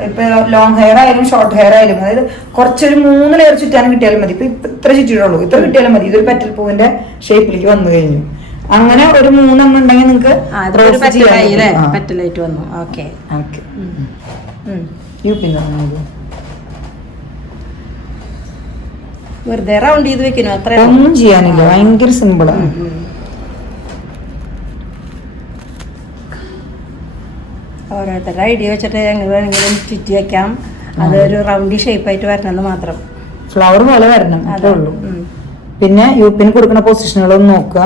ഇപ്പൊ ലോങ് ഹെയർ ആയാലും ഷോർട്ട് ഹെയർ ആയാലും, അതായത് കുറച്ചൊരു 3 ലെയർ ചുറ്റാനും കിട്ടിയാലും മതി. ഇപ്പൊ ഇത്ര ചുറ്റിയിട്ടുള്ളൂ, ഇത്ര കിട്ടിയാലും മതി. ഇതൊരു പെറ്റൽ പൂവിന്റെ ഷേപ്പിലേക്ക് വന്നു കഴിഞ്ഞു. അങ്ങനെ ഒരു 3 എണ്ണം ഉണ്ടെങ്കിൽ നിങ്ങൾക്ക് പെറ്റലായിട്ട് വന്നു. ഓക്കെ വെറുതെ റൗണ്ട് ചെയ്ത് വെക്കുന്നു, അത്ര ഒന്നും ചെയ്യാനില്ല, ഭയങ്കര സിമ്പിളാണ്. ഓരോരുത്തരുടെ ഐഡിയ വെച്ചിട്ട് എങ്ങനെ വേണമെങ്കിലും ചുറ്റി വെക്കാം. അതൊരു റൗണ്ടി ഷേപ്പായിട്ട് വരണമെന്ന് മാത്രം, ഫ്ലവർ പോലെ വരണം, അതേ ഉള്ളൂ. പിന്നെ യൂപ്പിന് കൊടുക്കുന്ന പൊസിഷനുകളൊന്നും നോക്കുക.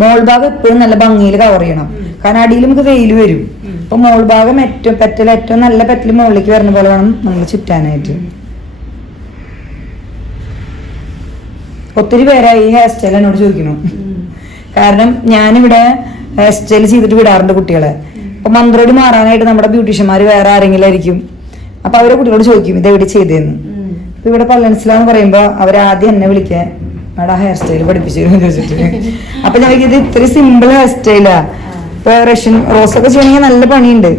മോൾ ഭാഗം എപ്പോഴും നല്ല ഭംഗിയിൽ കവർ ചെയ്യണം, കാരണം അടിയിൽ നമുക്ക് വെയിൽ വരും. അപ്പൊ മോൾ ഭാഗം ഏറ്റവും നല്ല പെറ്റൽ മുകളിലേക്ക് വരുന്ന പോലെ വേണം നമ്മൾ ചുറ്റാനായിട്ട്. ഒത്തിരി പേരായി ഈ ഹെയർ സ്റ്റൈൽ എന്നോട് ചോദിക്കണം, കാരണം ഞാനിവിടെ ഹെയർ സ്റ്റൈൽ ചെയ്തിട്ട് വിടാറുണ്ട് കുട്ടികളെ. അപ്പൊ മന്ത്രോട് മാറാനായിട്ട് നമ്മുടെ ബ്യൂട്ടീഷ്യന്മാർ വേറെ ആരെങ്കിലും ആയിരിക്കും. അപ്പൊ അവരെ കുട്ടികളോട് ചോദിക്കും ഇതെവിടെ ചെയ്തതെന്ന്. അപ്പൊ ഇവിടെ പല്ലൻസിലാന്ന് പറയുമ്പോ അവരാദ്യം എന്നെ വിളിക്കാൻ അവിടെ ഹെയർ സ്റ്റൈൽ പഠിപ്പിച്ചു ചോദിച്ചിട്ട്. അപ്പൊ ഞാൻ ഇത് ഇത്ര സിമ്പിൾ ഹെയർ സ്റ്റൈലാ. ഇപ്പൊ റഷ്യൻ റോസൊക്കെ ചെയ്യണമെങ്കിൽ നല്ല പണിയുണ്ട്,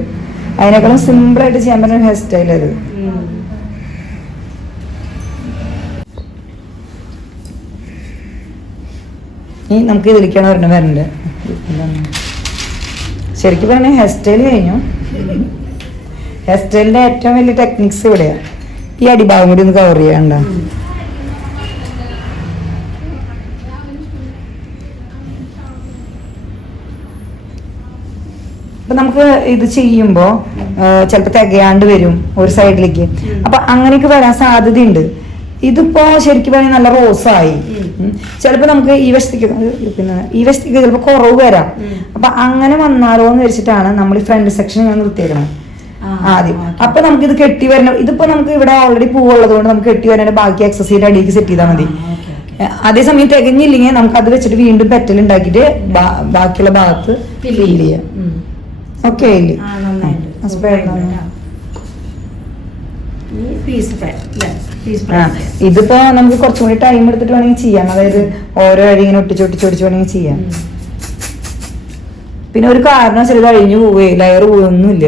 അതിനേക്കാളും സിമ്പിൾ ആയിട്ട് ചെയ്യാൻ പറ്റുന്ന ഹെയർ സ്റ്റൈൽ അത്. ഇനി നമുക്ക് ഇതിലേക്കാണ് ഒരെണ്ണം വരണ്ടത്. ശരിക്കും പറഞ്ഞാൽ ഹെയർ സ്റ്റൈൽ കഴിഞ്ഞു. ഹെയർ സ്റ്റൈലിന്റെ ഏറ്റവും വലിയ ടെക്നിക്സ് ഇവിടെയാ. ഈ അടിഭാഗം കൂടി ഒന്ന് കവർ ചെയ്യാണ്ട. അപ്പൊ നമുക്ക് ഇത് ചെയ്യുമ്പോ ചിലപ്പോ തികയാണ്ട് വരും ഒരു സൈഡിലേക്ക്. അപ്പൊ അങ്ങനെയൊക്കെ വരാൻ സാധ്യതയുണ്ട്. ഇതിപ്പോ ശരിക്കും പറഞ്ഞാൽ നല്ല റോസായി. ചിലപ്പോ നമുക്ക് ഈ വശത്തേക്ക് ചിലപ്പോ കുറവ് വരാം. അപ്പൊ അങ്ങനെ വന്നാലോ എന്ന് വെച്ചിട്ടാണ് നമ്മൾ ഈ ഫ്രണ്ട് സെക്ഷൻ ഞാൻ നിർത്തിയേക്കണം ആദ്യം. അപ്പൊ നമുക്ക് ഇത് കെട്ടി വരണം. ഇതിപ്പോ നമുക്ക് ഇവിടെ ഓൾറെഡി പൂവുള്ളത് കൊണ്ട് നമുക്ക് കെട്ടി വരേണ്ട ബാക്കി എക്സസൈസിന്റെ അടിയിലേക്ക് സെറ്റ് ചെയ്താൽ മതി. അതേസമയം തികഞ്ഞില്ലെങ്കിൽ നമുക്ക് അത് വെച്ചിട്ട് വീണ്ടും പെറ്റൽ ഉണ്ടാക്കിയിട്ട് ബാക്കിയുള്ള ഭാഗത്ത് ഫില്ല് ചെയ്യാം. ഓക്കെ ഇല്ലേ? ഇതിപ്പോ നമുക്ക് കുറച്ചും കൂടി ടൈം എടുത്തിട്ട് വേണമെങ്കിൽ ചെയ്യാം. അതായത് ഓരോ അഴി ഇങ്ങനെ ഒട്ടിച്ചൊട്ടിച്ച് വേണമെങ്കിൽ ചെയ്യാം. പിന്നെ ഒരു കാരണം ചിലത് അഴിഞ്ഞു പോവുകയോ ലെയർ പോവുകയൊന്നുമില്ല.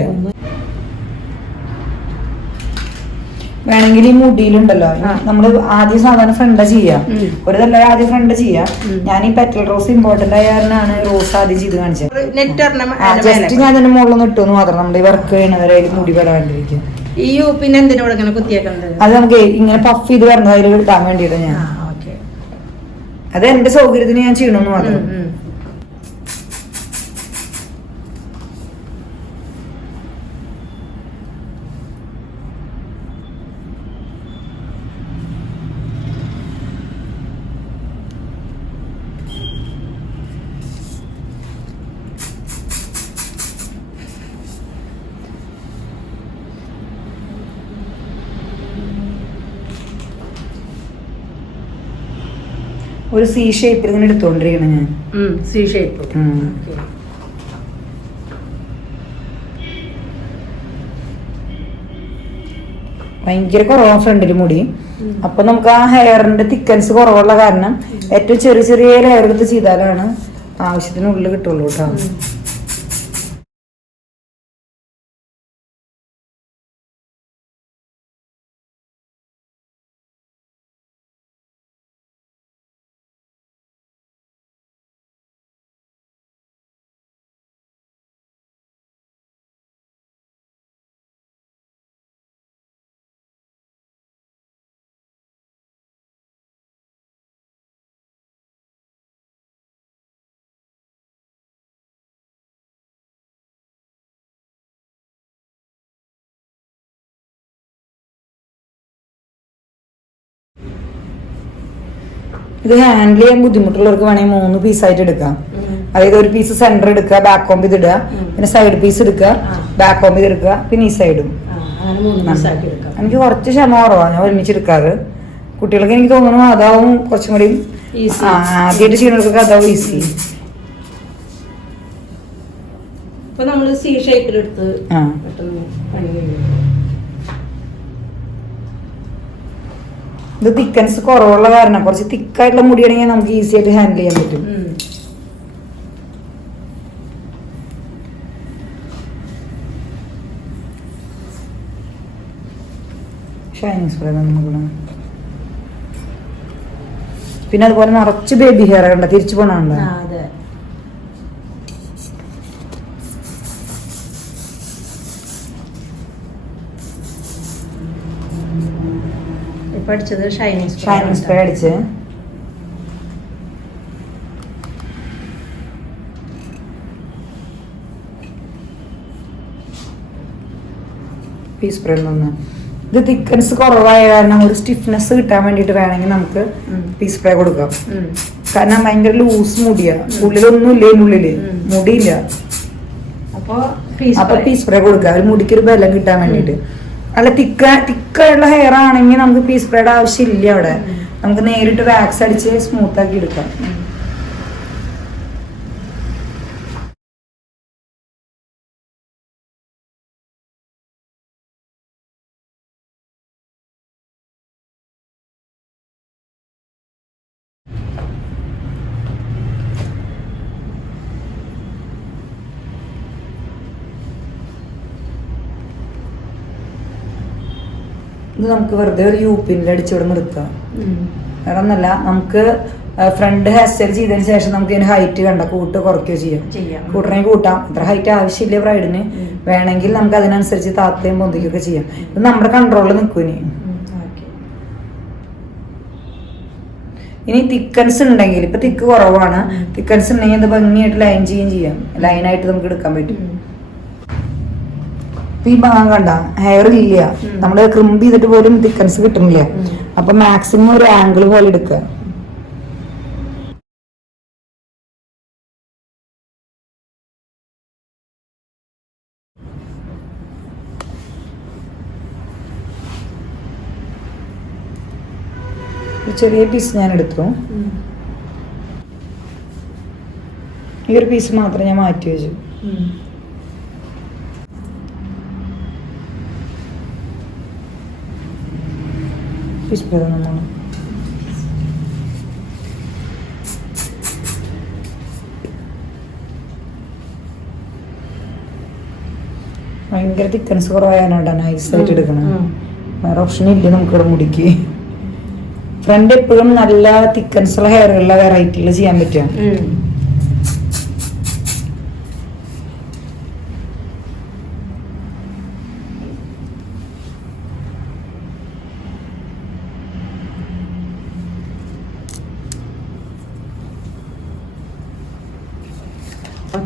വേണമെങ്കിൽ ഈ മുടിയിലുണ്ടല്ലോ, നമ്മള് ആദ്യം സാധാരണ ഫ്രണ്ട് ചെയ്യാം. ഒരു തല്ല ആദ്യം ഫ്രണ്ട് ചെയ്യാം. ഞാൻ ഈ പെറ്റൽ റോസ് ഇമ്പോർട്ടന്റ് ആയ കാരണമാണ് റോസ് ആദ്യം ചെയ്ത് കാണിച്ചത്. ജസ്റ്റ് ഞാൻ അതിന്റെ മുകളിലൊന്നും ഇട്ടുന്ന് മാത്രം. നമ്മുടെ ഈ വർക്ക് ചെയ്യണവരെ മുടി വരാണ്ടിരിക്കും. പിന്നെ എന്തിനോട് കുത്തിയേക്കുന്നത് അത് നമുക്ക് ഇങ്ങനെ പഫ് ചെയ്ത് വരുന്നത് അതിൽ ഇടാൻ വേണ്ടിയിട്ട് ഞാൻ അത് എന്റെ സൗകര്യത്തിന് ഞാൻ ചെയ്യണമെന്ന് മാത്രം. ഒരു സി ഷേപ്പിൽ ഇങ്ങനെ എടുത്തോണ്ടിരിക്കണം ഞാൻ. സി ഷേപ്പ് ഭയങ്കര കുറവാണ് ഫ്രണ്ടില് മുടി. അപ്പൊ നമുക്ക് ആ ഹെയറിന്റെ തിക്കൻസ് കുറവുള്ള കാരണം ഏറ്റവും ചെറിയ ചെറിയ ലെയർ എടുത്ത് ചെയ്താലാണ് ആവശ്യത്തിനുള്ളിൽ കിട്ടുള്ളൂ കേട്ടോ. ഇത് ഹാൻഡിൽ ചെയ്യാൻ ബുദ്ധിമുട്ടുള്ളവർക്ക് വേണമെങ്കിൽ 3 പീസായിട്ട് എടുക്കാം. അതായത് ഒരു പീസ് സെന്റർ എടുക്കുക, ബാക്ക് കോമ്പ് ഇത് ഇടുക, പിന്നെ സൈഡ് പീസ് എടുക്കുക, ബാക്ക് കോമ്പ് ഇത് എടുക്കുക, പിന്നെ ഈ സൈഡും. എനിക്ക് കുറച്ച് ക്ഷമ കുറവാണ്, ഞാൻ ഒരുമിച്ചെടുക്കാറ്. കുട്ടികൾക്ക് എനിക്ക് തോന്നുന്നു അതാവും കുറച്ചും കൂടി ആദ്യമായിട്ട് ചെയ്യുന്നവർക്കൊക്കെ അതാവും ഈസി. സി ഷേപ്പിലെടുത്ത് ഇത് തിക്കൻസ് കുറവുള്ള കാരണം കുറച്ച് തിക്കായിട്ടുള്ള മുടിയാണെങ്കിൽ നമുക്ക് ഈസി ആയിട്ട് ഹാൻഡിൽ ചെയ്യാൻ പറ്റും. ഷൈനിങ് സ്പ്രേ നമുക്ക് പിന്നെ അതുപോലെ നിറച്ച് ബേബി ഹെയർ കണ്ട തിരിച്ചു പോണുണ്ടോ? ഷൈനിങ് സ്പ്രേ അടിച്ച് പീസ് സ്പ്രേ നിന്ന് ഇത് തിക്കൻസ് കുറവായ കാരണം ഒരു സ്റ്റിഫ്നെസ് കിട്ടാൻ വേണ്ടിട്ട് വേണമെങ്കിൽ നമുക്ക് പീസ് സ്പ്രേ കൊടുക്കാം. കാരണം ഭയങ്കര ലൂസ് മുടിയാ, ഉള്ളിലൊന്നും ഇല്ല, ഉള്ളില് മുടിയില്ല. അപ്പൊ പീസ് സ്പ്രേ കൊടുക്കാം ഒരു മുടിക്കൊരു ബലം കിട്ടാൻ വേണ്ടിട്ട്. അല്ല തിക്കായുള്ള ഹെയർ ആണെങ്കിൽ നമുക്ക് പീസ് സ്പ്രേയുടെ ആവശ്യമില്ല. അവിടെ നമുക്ക് നേരിട്ട് വാക്സ് അടിച്ച് സ്മൂത്ത് ആക്കി എടുക്കാം. ഇത് നമുക്ക് വെറുതെ ഒരു യൂപ്പിൻ്റെ അടിച്ചിവിടെ നിർത്താം. വേറെ ഒന്നല്ല, നമുക്ക് ഫ്രണ്ട് ഹെയർ സ്റ്റൈൽ ചെയ്തതിന് ശേഷം നമുക്ക് ഇതിന് ഹൈറ്റ് കണ്ട കൂട്ട് കുറയ്ക്കുകയോ ചെയ്യാം. കൂട്ടണമെങ്കിൽ കൂട്ടാം, അത്ര ഹൈറ്റ് ആവശ്യമില്ല ബ്രൈഡിന്. വേണമെങ്കിൽ നമുക്ക് അതിനനുസരിച്ച് താത്തയും പൊന്തിക്കുകയൊക്കെ ചെയ്യാം. ഇത് നമ്മുടെ കൺട്രോളിൽ നിൽക്കും. ഇനി തിക്കൻസ് ഉണ്ടെങ്കിൽ, ഇപ്പൊ തിക്ക് കുറവാണ്, തിക്കൻസ് ഉണ്ടെങ്കിൽ അത് ഭംഗിയായിട്ട് ലൈൻ ചെയ്യാം. ലൈനായിട്ട് നമുക്ക് എടുക്കാൻ പറ്റും. ഈ ഭാഗം കണ്ട ഹെയർ ഇല്ല, നമ്മള് ക്രിമ്പ് ചെയ്തിട്ട് പോലും തിക്കൻസ് കിട്ടുന്നില്ല. അപ്പൊ മാക്സിമം ഒരു ആംഗിൾ പോലെ എടുക്കുക. ചെറിയ പീസ് ഞാൻ എടുത്തു. ഈ ഒരു പീസ് മാത്രം ഞാൻ മാറ്റി വെച്ചു. ഭയങ്കര തിക്കൻസ് കുറവായാലാണ് നൈസായിട്ട് എടുക്കണം. വേറെ ഓപ്ഷൻ ഇല്ല നമുക്കിവിടെ മുടിക്ക്. ഫ്രണ്ട് എപ്പോഴും നല്ല തിക്കൻസ് ഉള്ള ഹെയറുള്ള വെറൈറ്റികൾ ചെയ്യാൻ പറ്റുക.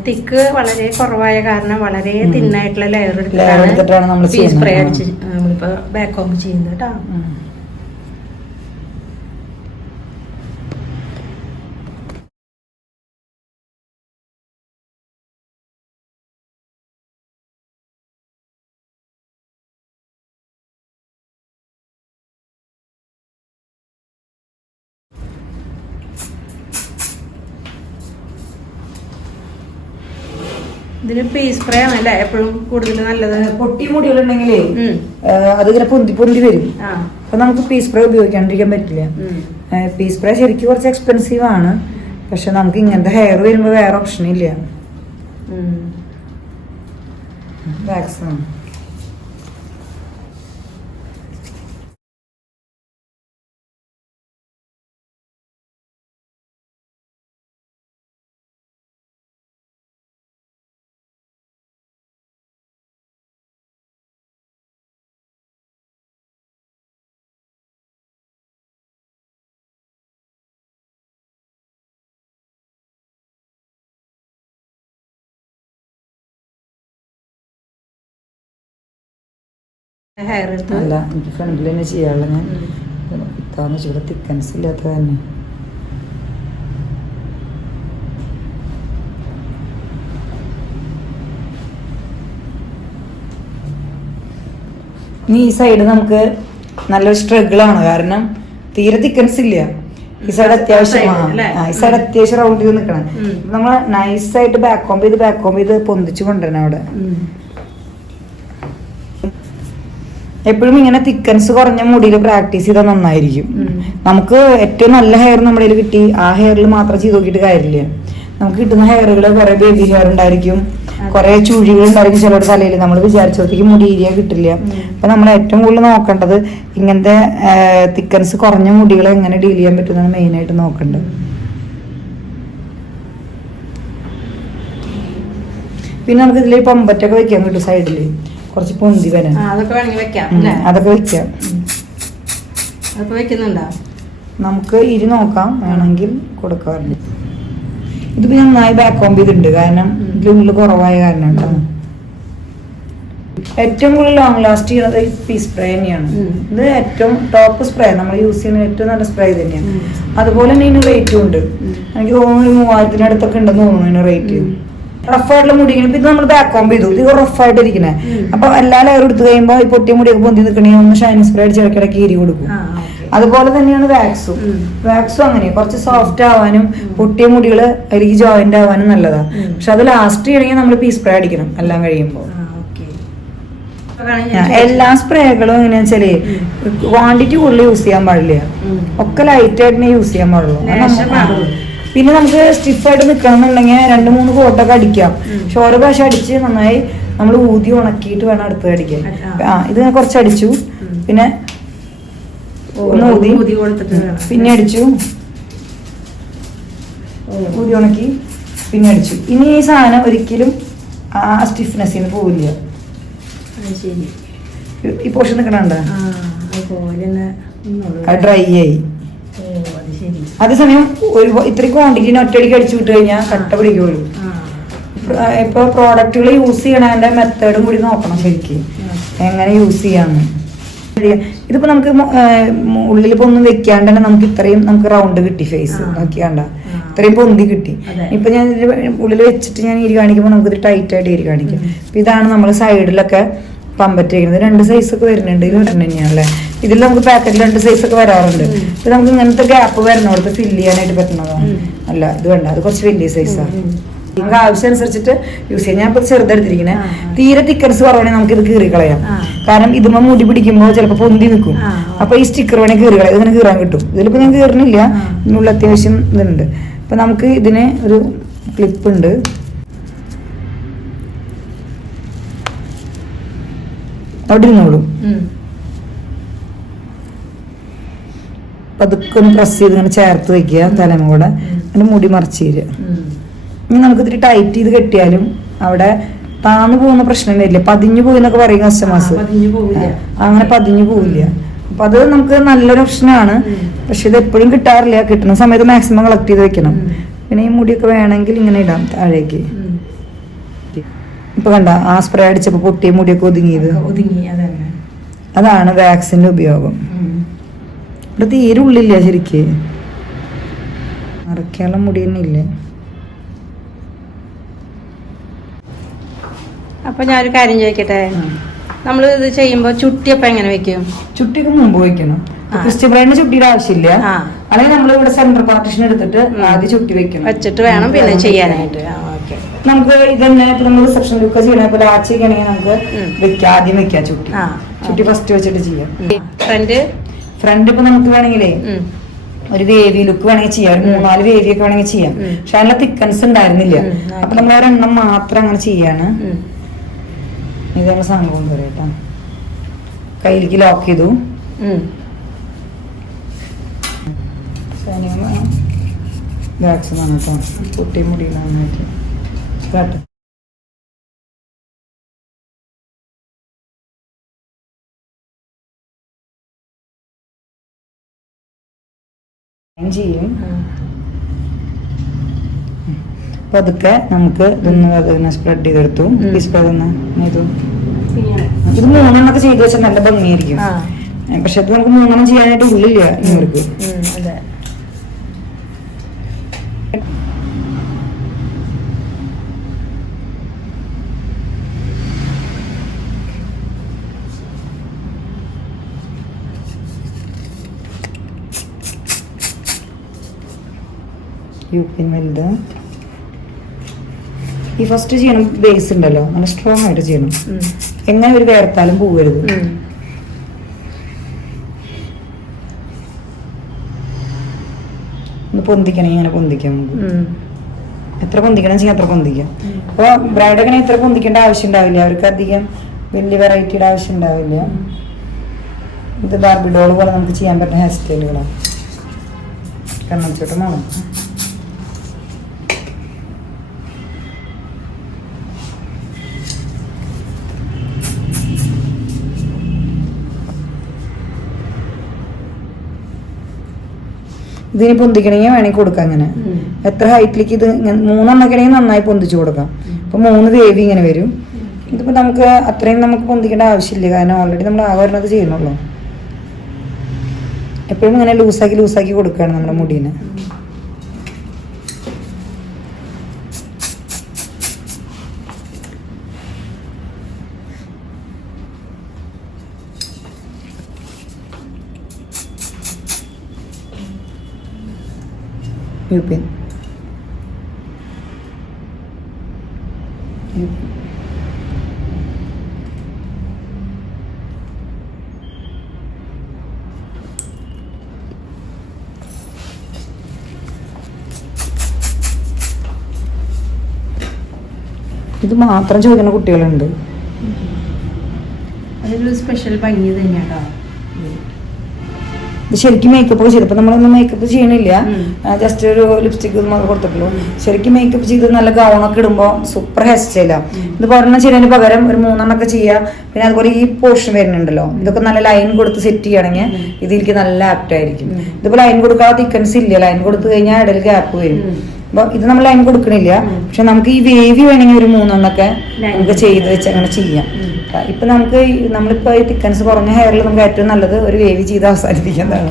തിക്ക് വളരെ കുറവായ കാരണം വളരെ തിന്നായിട്ടുള്ള ലെയർ എടുത്തിട്ടാണ് നമ്മൾ സ്പ്രേ അടിച്ച് നമ്മളിപ്പോ ബാക്ക് കോംബ് ചെയ്യുന്നത് കേട്ടോ. ഇതിന് പീസ് സ്പ്രേ ആണല്ലേ എപ്പോഴും കൂടുതൽ നല്ലത്. പൊട്ടി മുടികളുണ്ടെങ്കിലേ അതിങ്ങനെ പൊന്തി വരും. അപ്പൊ നമുക്ക് പീസ് സ്പ്രേ ഉപയോഗിക്കാണ്ടിരിക്കാൻ പറ്റില്ല. പീസ് സ്പ്രേ ശരിക്കും കുറച്ച് എക്സ്പെൻസീവ് ആണ്. പക്ഷെ നമുക്ക് ഇങ്ങനത്തെ ഹെയർ വരുമ്പോ വേറെ ഓപ്ഷൻ ഇല്ല. വാക്സ് ആണ്. അല്ല എനിക്ക് ഫ്രണ്ടിൽ തന്നെ ചെയ്യാനുള്ള ഞാൻ ഇത്താന്ന് വെച്ചാൽ തിക്കൻസ് ഇല്ലാത്ത തന്നെ. ഇനി ഈ സൈഡ് നമുക്ക് നല്ലൊരു സ്ട്രഗിൾ ആണ്. കാരണം തീരെ തിക്കൻസ് ഇല്ല. ഈ സൈഡ് അത്യാവശ്യമാണ്. ഈ സൈഡ് അത്യാവശ്യം റൗണ്ട് ചെയ്ത് നിൽക്കണം. നമ്മൾ നൈസായിട്ട് ബാക്ക് കോംബ് ചെയ്ത് പൊന്തിച്ച് കൊണ്ടുവരണം. അവിടെ എപ്പോഴും ഇങ്ങനെ തിക്കൻസ് കുറഞ്ഞ മുടിയിൽ പ്രാക്ടീസ് ചെയ്താൽ നന്നായിരിക്കും. നമുക്ക് ഏറ്റവും നല്ല ഹെയർ നമ്മുടെ കയ്യിൽ കിട്ടി, ആ ഹെയറിൽ മാത്രം ചെയ്ത് നോക്കിയിട്ട് കാര്യമില്ല. നമുക്ക് കിട്ടുന്ന ഹെയറുകൾ കുറെ ബേബി ഹെയർ ഉണ്ടായിരിക്കും, കുറെ ചുഴികൾ ഉണ്ടായിരിക്കും ചിലരുടെ തലയിൽ. നമ്മൾ വിചാരിച്ചോത്തേക്ക് മുടി ഏരിയ കിട്ടില്ല. അപ്പൊ നമ്മൾ ഏറ്റവും കൂടുതൽ നോക്കേണ്ടത് ഇങ്ങനത്തെ തിക്കൻസ് കുറഞ്ഞ മുടികളെ എങ്ങനെ ഡീൽ ചെയ്യാൻ പറ്റുന്നതാണ് മെയിൻ ആയിട്ട് നോക്കേണ്ടത്. പിന്നെ നമുക്ക് ഇതിൽ പൊമ്പറ്റൊക്കെ വെക്കാൻ കിട്ടും സൈഡില്, കുറച്ച് പൊന്തി വരാൻ. അതൊക്കെ വേണമെങ്കിൽ വെക്കാം, അതൊക്കെ വെക്കാം. അതൊക്കെ വെക്കുന്നുണ്ടോ? നമുക്ക് ഇരി നോക്കാം, വേണമെങ്കിൽ കൊടുക്കാറുണ്ട്. ഇതിപ്പോ നന്നായി ബാക്ക് കോംബ് ചെയ്തിട്ടുണ്ട്, കാരണം ഇതിനുള്ളിൽ കുറവായ കാരണം കേട്ടോ. ഏറ്റവും കൂടുതൽ ലോങ് ലാസ്റ്റ് ചെയ്യുന്നത് പീ സ്പ്രേ തന്നെയാണ്. ഇത് ഏറ്റവും ടോപ്പ് സ്പ്രേ, നമ്മൾ യൂസ് ചെയ്യുന്ന ഏറ്റവും നല്ല സ്പ്രേ തന്നെയാണ്. അതുപോലെ തന്നെ ഇതിന് റേറ്റും ഉണ്ട്. എനിക്ക് തോന്നുന്നു 3000 അടുത്തൊക്കെ ഉണ്ടെന്ന് തോന്നുന്നു ഇതിന് റേറ്റ്. റഫായിട്ടുള്ള മുടി ഇങ്ങനെ ഇത് നമ്മൾ ബാക്ക് കോംബ് ചെയ്തു, ഇത് റഫായിട്ട് ഇരിക്കണേ. അപ്പൊ എല്ലാ ലെയർ എടുത്തു കഴിയുമ്പോൾ ഈ പൊട്ടിയ മുടിയൊക്കെ പൊന്തി നിൽക്കണേ, ഒന്ന് ഷൈനിങ് സ്പ്രേ അടിച്ച് ഇടയ്ക്കിടയ്ക്ക് ഏരി കൊടുക്കും. അതുപോലെ തന്നെയാണ് വാക്സും. വാക്സും അങ്ങനെ കുറച്ച് സോഫ്റ്റ് ആവാനും പൊട്ടിയ മുടികൾ അതിലേക്ക് ജോയിന്റ് ആവാനും നല്ലതാണ്. പക്ഷെ അത് ലാസ്റ്റ് ചെയ്യണമെങ്കിൽ നമ്മൾ പീ സ്പ്രേ അടിക്കണം എല്ലാം കഴിയുമ്പോൾ. എല്ലാ സ്പ്രേകളും എങ്ങനെയാ വെച്ചാല് ക്വാണ്ടിറ്റി കൂടുതൽ യൂസ് ചെയ്യാൻ പാടില്ല, ഒക്കെ ലൈറ്റ് ആയിട്ട് യൂസ് ചെയ്യാൻ പാടുള്ളൂ. പിന്നെ നമുക്ക് സ്റ്റിഫായിട്ട് നിൽക്കണം എന്നുണ്ടെങ്കിൽ 2-3 കോട്ടൊക്കെ അടിക്കാം. പക്ഷെ ഓരോ പ്രാവശ്യം അടിച്ച് നന്നായി നമ്മൾ ഊതി ഉണക്കിയിട്ട് വേണം അടുത്ത് അടിക്കാൻ. ഇത് കുറച്ച് അടിച്ചു, പിന്നെ ഒന്ന് ഊതി പിന്നെ അടിച്ചു, ഊതി ഉണക്കി പിന്നെ അടിച്ചു. ഇനി ഈ സാധനം ഒരിക്കലും ആ സ്റ്റിഫ്നെസ്സിന് പോവില്ല. ഈ പോർഷൻ നിൽക്കണുണ്ട്, ഡ്രൈ ആയി. അതേസമയം ഇത്രയും ക്വാണ്ടിറ്റിന് ഒറ്റയടിക്ക് അടിച്ചു വിട്ട് കഴിഞ്ഞാൽ കട്ട പിടിക്കുള്ളൂ. ഇപ്പൊ പ്രോഡക്റ്റുകൾ യൂസ് ചെയ്യണതിന്റെ മെത്തേഡും കൂടി നോക്കണം ശരിക്കും, എങ്ങനെ യൂസ് ചെയ്യാന്ന്. ഇതിപ്പോ നമുക്ക് ഉള്ളിലിപ്പോ ഒന്നും വെക്കാണ്ട് തന്നെ നമുക്ക് ഇത്രയും നമുക്ക് റൗണ്ട് കിട്ടി, ഫേസ് നോക്കിയാണ്ട ഇത്രയും പൊന്തി കിട്ടി. ഇപ്പൊ ഞാൻ ഉള്ളിൽ വെച്ചിട്ട് ഞാൻ ഇരി കാണിക്കുമ്പോൾ നമുക്ക് ഇത് ടൈറ്റ് ആയിട്ട് ഇരി കാണിക്കും. അപ്പൊ ഇതാണ് നമ്മൾ സൈഡിലൊക്കെ പമ്പറ്റേക്കുന്നത്. 2 സൈസ് ഒക്കെ വരുന്നുണ്ട്, ഇത് വരണം തന്നെയാണല്ലേ. ഇതിൽ നമുക്ക് പാക്കറ്റിൽ 2 സൈസ് ഒക്കെ വരാറുണ്ട്. ഇത് നമുക്ക് ഇങ്ങനത്തെ ഗ്യാപ്പ് വരണോടത്ത് ഫില്ല് ചെയ്യാനായിട്ട് പറ്റുന്നതാണ്. അല്ല ഇത് വേണ്ട, അത് കുറച്ച് വലിയ സൈസാണ്. നിങ്ങൾക്ക് ആവശ്യം അനുസരിച്ചിട്ട് യൂസ് ചെയ്യാം. ഞാൻ ഇപ്പൊ ചെറുതെടുത്തിരിക്കണേ. തീരെ തിക്കൻസ് കുറവാണെങ്കിൽ നമുക്ക് ഇത് കീറി കളയാം, കാരണം ഇതുമ്പോ മുടി പിടിക്കുമ്പോൾ ചിലപ്പോൾ പൊന്തി നിൽക്കും. അപ്പൊ ഈ സ്റ്റിക്കർ വേണമെങ്കിൽ കീറി കളയാം, ഇതിങ്ങനെ കീറാൻ കിട്ടും. ഇതിലിപ്പോ ഞാൻ കീറണില്ല, ഇതിനുള്ള അത്യാവശ്യം ഇതുണ്ട്. അപ്പൊ നമുക്ക് ഇതിന് ഒരു ക്ലിപ്പ് ഉണ്ട്, അവിടെ ഇരുന്നോളൂ. പതുക്കെ ഒന്ന് പ്രസ് ചെയ്ത് ഇങ്ങനെ ചേർത്ത് വെക്കുക തലമുകൂടെ, അതിന് മുടി മറിച്ച് തരിക. ഇനി നമുക്ക് ഇത്തിരി ടൈറ്റ് ചെയ്ത് കെട്ടിയാലും അവിടെ താന്നു പോകുന്ന പ്രശ്നം വരില്ല. പതിഞ്ഞു പോയി എന്നൊക്കെ പറയും കസ്റ്റമേഴ്സ്, അങ്ങനെ പതിഞ്ഞു പോവില്ല. അപ്പൊ അത് നമുക്ക് നല്ലൊരു ഓപ്ഷനാണ്. പക്ഷെ ഇത് എപ്പോഴും കിട്ടാറില്ല, കിട്ടുന്ന സമയത്ത് മാക്സിമം കളക്ട് ചെയ്ത് വെക്കണം. പിന്നെ ഈ മുടിയൊക്കെ വേണമെങ്കിൽ ഇങ്ങനെ ഇടാം താഴേക്ക്. ഇപ്പൊ കണ്ട ആ സ്പ്രേ അടിച്ചപ്പോ പൊട്ടിയ മുടിയൊക്കെ ഒതുങ്ങിയത്, അതാണ് വാക്സിന്റെ ഉപയോഗം. ഇവിടെ തീരെ ഉള്ളില്ല ശരിക്ക്, മറക്കാനുള്ള മുടി തന്നെ ഇല്ലേ. അപ്പൊ ഞാനൊരു കാര്യം ചോദിക്കട്ടെ, നമ്മൾ ഇത് ചെയ്യുമ്പോ ചുട്ടിയപ്പോ എങ്ങനെ വെക്കും? ചുട്ടിക്ക് മുമ്പ് വെക്കണം. ക്രിസ്ത്യൻ ബ്രൈഡിന് ചുട്ടിയുടെ ആവശ്യമില്ല, അല്ലെങ്കിൽ നമ്മൾ ഇവിടെ സെന്റർ പാർട്ടീഷൻ എടുത്തിട്ട് ആദ്യം ചുട്ടി വെക്കണം, വെച്ചിട്ട് വേണം പിന്നെ ചെയ്യാനായിട്ട്. നമുക്ക് ഇതന്നെ ഇപ്പൊ നമ്മൾ റിസപ്ഷൻ ലുക്ക് ചെയ്യണ പോലെ ആച്ചയ്ക്കാണെങ്കിൽ നമുക്ക് വെക്കാം, ആദ്യം വെക്കാം ചുട്ടി. ചുട്ടി ഫസ്റ്റ് വെച്ചിട്ട് ചെയ്യാം. ഫ്രണ്ട് ഇപ്പൊ നമുക്ക് വേണമെങ്കിലേ ഒരു വേവി ലുക്ക് വേണമെങ്കിൽ ചെയ്യാം, 3-4 വേവിയൊക്കെ വേണമെങ്കിൽ ചെയ്യാം. പക്ഷെ അതിനുള്ള തിക്കൻസ് ഉണ്ടായിരുന്നില്ല, അപ്പൊ നമ്മൾ ഒരെണ്ണം മാത്രം അങ്ങനെ ചെയ്യാണ്. ഇതാണ് സംഭവം കേട്ടോ. കയ്യിലേക്ക് ലോക്ക് ചെയ്തു, വാക്സിൻ ആണ് കേട്ടോ, കുട്ടി മുടിയിലാണ് കേട്ടോ. ചെയ്യും. അപ്പൊ അതൊക്കെ നമുക്ക് ഇതൊന്ന് സ്പ്രെഡ് ചെയ്തെടുത്തു. ഇത് 3 ചെയ്ത് വെച്ചാൽ നല്ല ഭംഗിയായിരിക്കും. പക്ഷെ അത് നമുക്ക് 3 ചെയ്യാനായിട്ട് ഉള്ളില്ല ഇവർക്ക്. വലുത് ഈ ഫസ്റ്റ് ചെയ്യണം. ബേസ് ഉണ്ടല്ലോ നല്ല സ്ട്രോങ് ആയിട്ട് ചെയ്യണം, എങ്ങനെ ഒരു വേർത്താലും പോകരുത്. ഒന്ന് പൊന്തിക്കണമെങ്കിൽ ഇങ്ങനെ പൊന്തിക്കാം നമുക്ക്. എത്ര പൊന്തിക്കണം വെച്ചാൽ അത്ര പൊന്തിക്കാം. അപ്പോൾ ബ്രൈഡൊക്കെ ഇത്ര പൊന്തിക്കേണ്ട ആവശ്യം ഉണ്ടാവില്ല, അവർക്ക് അധികം വലിയ വെറൈറ്റിയുടെ ആവശ്യം ഉണ്ടാവില്ല. ഇത് ബാർബി ഡോൾ പോലെ നമുക്ക് ചെയ്യാൻ പറ്റുന്ന ഹെയർ സ്റ്റൈലുകളാണ്. കണ്ണച്ചോട്ടം വേണം. ഇതിന് പൊന്തിക്കണമെങ്കിൽ വേണമെങ്കിൽ കൊടുക്കാം. അങ്ങനെ എത്ര ഹൈറ്റിലേക്ക് ഇത് 3 എണ്ണക്കണെങ്കിൽ നന്നായി പൊന്തിച്ചു കൊടുക്കാം. ഇപ്പൊ 3 വേവി ഇങ്ങനെ വരും. ഇതിപ്പോ നമുക്ക് അത്രയും നമുക്ക് പൊന്തിക്കേണ്ട ആവശ്യമില്ല, കാരണം ഓൾറെഡി നമ്മൾ ആ വരുന്നത് ചെയ്യുന്നുള്ളൂ. എപ്പോഴും ഇങ്ങനെ ലൂസാക്കി കൊടുക്കുകയാണ് നമ്മുടെ മുടീനെ. യുപിൻ ഇത് മാത്രം ചോദിക്കുന്ന കുട്ടികളുണ്ട്. അതൊരു സ്പെഷ്യൽ ഭംഗി തന്നെയാണോ. ഇത് ശരിക്കും മേക്കപ്പ് ഒക്കെ ചെയ്തപ്പോൾ നമ്മളൊന്നും മേക്കപ്പ് ചെയ്യണില്ല, ജസ്റ്റ് ഒരു ലിപ്സ്റ്റിക് കൊടുത്തിട്ടുള്ളൂ. ശരിക്കും മേക്കപ്പ് ചെയ്ത് നല്ല ഗൗണൊക്കെ ഇടുമ്പോൾ സൂപ്പർ ഹെയർ സ്റ്റൈലാണ്. ഇത് പറഞ്ഞ ചെയ്യുന്നതിന് പകരം ഒരു 3 എണ്ണമൊക്കെ ചെയ്യുക. പിന്നെ അതുപോലെ ഈ പോർഷൻ വരുന്നുണ്ടല്ലോ, ഇതൊക്കെ നല്ല ലൈൻ കൊടുത്ത് സെറ്റ് ചെയ്യുകയാണെങ്കിൽ ഇതിലേക്ക് നല്ല ആപ്റ്റ് ആയിരിക്കും. ഇതിപ്പോൾ ലൈൻ കൊടുക്കാതെ തിക്കൻസ് ഇല്ല, ലൈൻ കൊടുത്തു കഴിഞ്ഞാൽ ഇടയിൽ ഗ്യാപ്പ് വരും. അപ്പൊ ഇത് നമ്മൾ ലൈൻ കൊടുക്കണില്ല, പക്ഷെ നമുക്ക് ഈ വേവി വേണമെങ്കിൽ ഒരു 3 എണ്ണമൊക്കെ നമുക്ക് ചെയ്ത് വെച്ച് അങ്ങനെ ചെയ്യാം. ഇപ്പൊ നമ്മളിപ്പോ ഈ തിക്കൻസ് കുറഞ്ഞ ഹെയറിൽ നമുക്ക് ഏറ്റവും നല്ലത് ഒരു വേവി ചെയ്ത് അവസാനിപ്പിക്കുന്നതാണ്.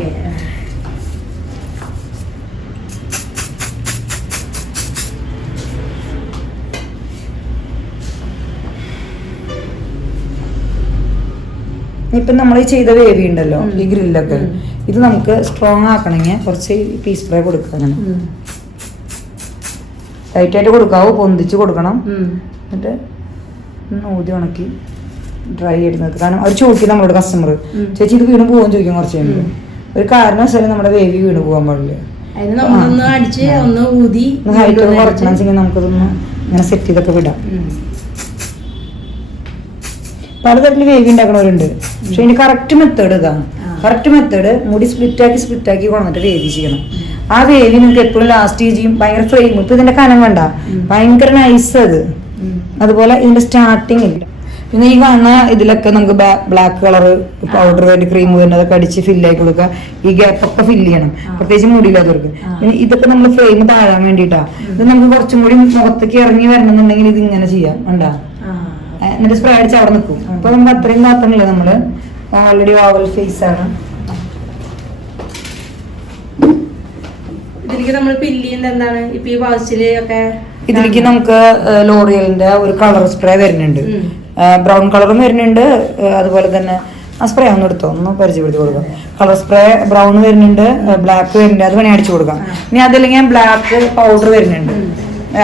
ഇപ്പൊ നമ്മൾ ഈ ചെയ്ത വേവി ഉണ്ടല്ലോ, ഈ ഗ്രില്ലൊക്കെ, ഇത് നമുക്ക് സ്ട്രോങ് ആക്കണമെങ്കിൽ കുറച്ച് പീസ് സ്പ്രേ കൊടുക്കുക. അങ്ങനെ ടൈറ്റായിട്ട് കൊടുക്കാവൂ, പൊന്തിച്ച് കൊടുക്കണം. എന്നിട്ട് ഊതി ഉണക്കി ഡ്രൈ ഇടുന്നത്. കാരണം അവർ ചോദിക്കും നമ്മളോട്, കസ്റ്റമർ ചേച്ചി ഇത് വീണ് പോകാൻ ചോദിക്കും കുറച്ച് കഴിയുമ്പോൾ. ഒരു കാരണവശാലും നമ്മുടെ വേവി വീണ് പോകാൻ പാടില്ല. ഹൈറ്റ് കുറക്കണം വെച്ചെങ്കിൽ നമുക്കതൊന്ന് ഇങ്ങനെ സെറ്റ് ചെയ്തൊക്കെ വിടാം. പലതരത്തിൽ വേവി ഉണ്ടാക്കണവരുണ്ട്, പക്ഷെ ഇതിന്റെ കറക്റ്റ് മെത്തേഡ് ഇതാണ്. കറക്റ്റ് മെത്തേഡ് മുടി സ്പ്ലിറ്റാക്കി കൊണ്ടിട്ട് വേവി ചെയ്യണം. ആ വേവി നിങ്ങൾക്ക് എപ്പോഴും ലാസ്റ്റ് ചെയ്യും. ഭയങ്കര ഫ്രെയിം, ഇപ്പൊ ഇതിന്റെ കനം കണ്ട ഭയങ്കര നൈസ് അത്. അതുപോലെ ഇതിന്റെ സ്റ്റാർട്ടിങ് ഇല്ല. പിന്നെ ഈ കാണുന്ന ഇതിലൊക്കെ നമുക്ക് ബ്ലാക്ക് കളർ പൗഡർ വേണ്ടി ക്രീം വേണ്ടി അതൊക്കെ അടിച്ച് ഫില്ലാക്കി കൊടുക്കുക. ഈ ഗ്യാപ്പൊക്കെ ഫില്ല് ചെയ്യണം, പ്രത്യേകിച്ച് മുടിയില്ലാത്തവർക്ക്. പിന്നെ ഇതൊക്കെ നമ്മൾ ഫ്രെയിം താഴാൻ വേണ്ടിയിട്ടാ. ഇത് നമുക്ക് കുറച്ചും കൂടി മുഖത്തേക്ക് ഇറങ്ങി വരണമെന്നുണ്ടെങ്കിൽ ഇത് ഇങ്ങനെ ചെയ്യാം. ഉണ്ടാ എന്നിട്ട് സ്പ്രേ അടിച്ച് അവിടെ നിൽക്കും. അപ്പൊ നമുക്ക് അത്രയും താത്തണില്ല, നമ്മള് ഓൾറെഡി ഓവൽ ഫേസ് ആണ്. ഇതിലേക്ക് നമുക്ക് ലോറിയലിന്റെ ഒരു കളർ സ്പ്രേ വരുന്നുണ്ട്, ബ്രൗൺ കളറും വരുന്നുണ്ട്. അതുപോലെ തന്നെ ആ സ്പ്രേ ഒന്ന് എടുത്തോ, ഒന്ന് പരിചയപ്പെടുത്തി കൊടുക്കാം. കളർ സ്പ്രേ ബ്രൗൺ വരുന്നുണ്ട്, ബ്ലാക്ക് വരുന്നുണ്ട്, അത് വേണേ അടിച്ചു കൊടുക്കാം. ഇനി അതല്ലെങ്കിൽ ബ്ലാക്ക് പൗഡർ വരുന്നുണ്ട്.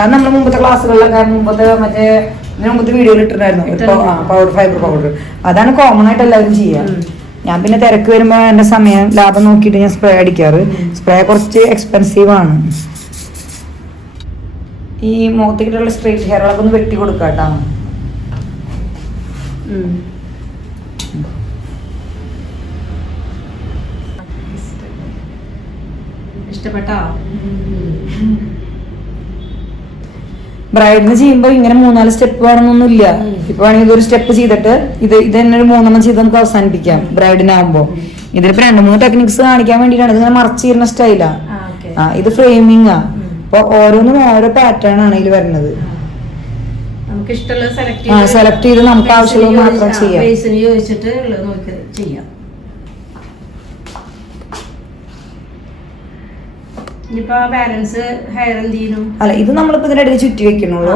അത് നമ്മൾ മുമ്പത്തെ ക്ലാസ്സുകളിലൊക്കെ മുമ്പത്തെ വീഡിയോയിൽ ഇട്ടിട്ടുണ്ടായിരുന്നു, പൗഡർ, ഫൈബർ പൗഡർ. അതാണ് കോമൺ ആയിട്ട് എല്ലാവരും ചെയ്യുക. ഞാൻ പിന്നെ തിരക്ക് വരുമ്പോൾ എൻ്റെ സമയം ലാഭം നോക്കിയിട്ട് ഞാൻ സ്പ്രേ അടിക്കാറ്. സ്പ്രേ കുറച്ച് എക്സ്പെൻസീവ് ആണ്. ഈ മുഖത്തേക്കുള്ള സ്ട്രെയിറ്റ് ഹെയറുകളൊക്കെ ഒന്ന് വെട്ടി കൊടുക്കാം കേട്ടോ. ഇഷ്ടപ്പെട്ടോ? ബ്രൈഡിന് ചെയ്യുമ്പോൾ ഇങ്ങനെ 3-4 സ്റ്റെപ്പ് വേണമെന്നൊന്നുമില്ല. ഇപ്പൊ വേണമെങ്കിൽ ഇതൊരു സ്റ്റെപ്പ് ചെയ്തിട്ട് ഇത് തന്നെ ഒരു 3 എണ്ണം ചെയ്ത് നമുക്ക് അവസാനിപ്പിക്കാം. ബ്രൈഡിനാകുമ്പോ ഇതിലിപ്പോ 2-3 ടെക്നിക്സ് കാണിക്കാൻ വേണ്ടിയിട്ടാണ്. ഇതിങ്ങനെ മറച്ച് ചെയ്യുന്ന സ്റ്റൈലാ. ഇത് ഫ്രെയിമിങ്ങാ. അപ്പൊ ഓരോന്നും ഓരോ പാറ്റേൺ ആണ് ഇതിൽ വരുന്നത്. സെലക്ട് ചെയ്ത് നമുക്ക് ആവശ്യമുള്ളത് മാത്രം ചെയ്യാം. അല്ല, ഇത് നമ്മളിപ്പോ ഇതിന്റെ ഇടയിൽ ചുറ്റി വെക്കണുള്ളൂ.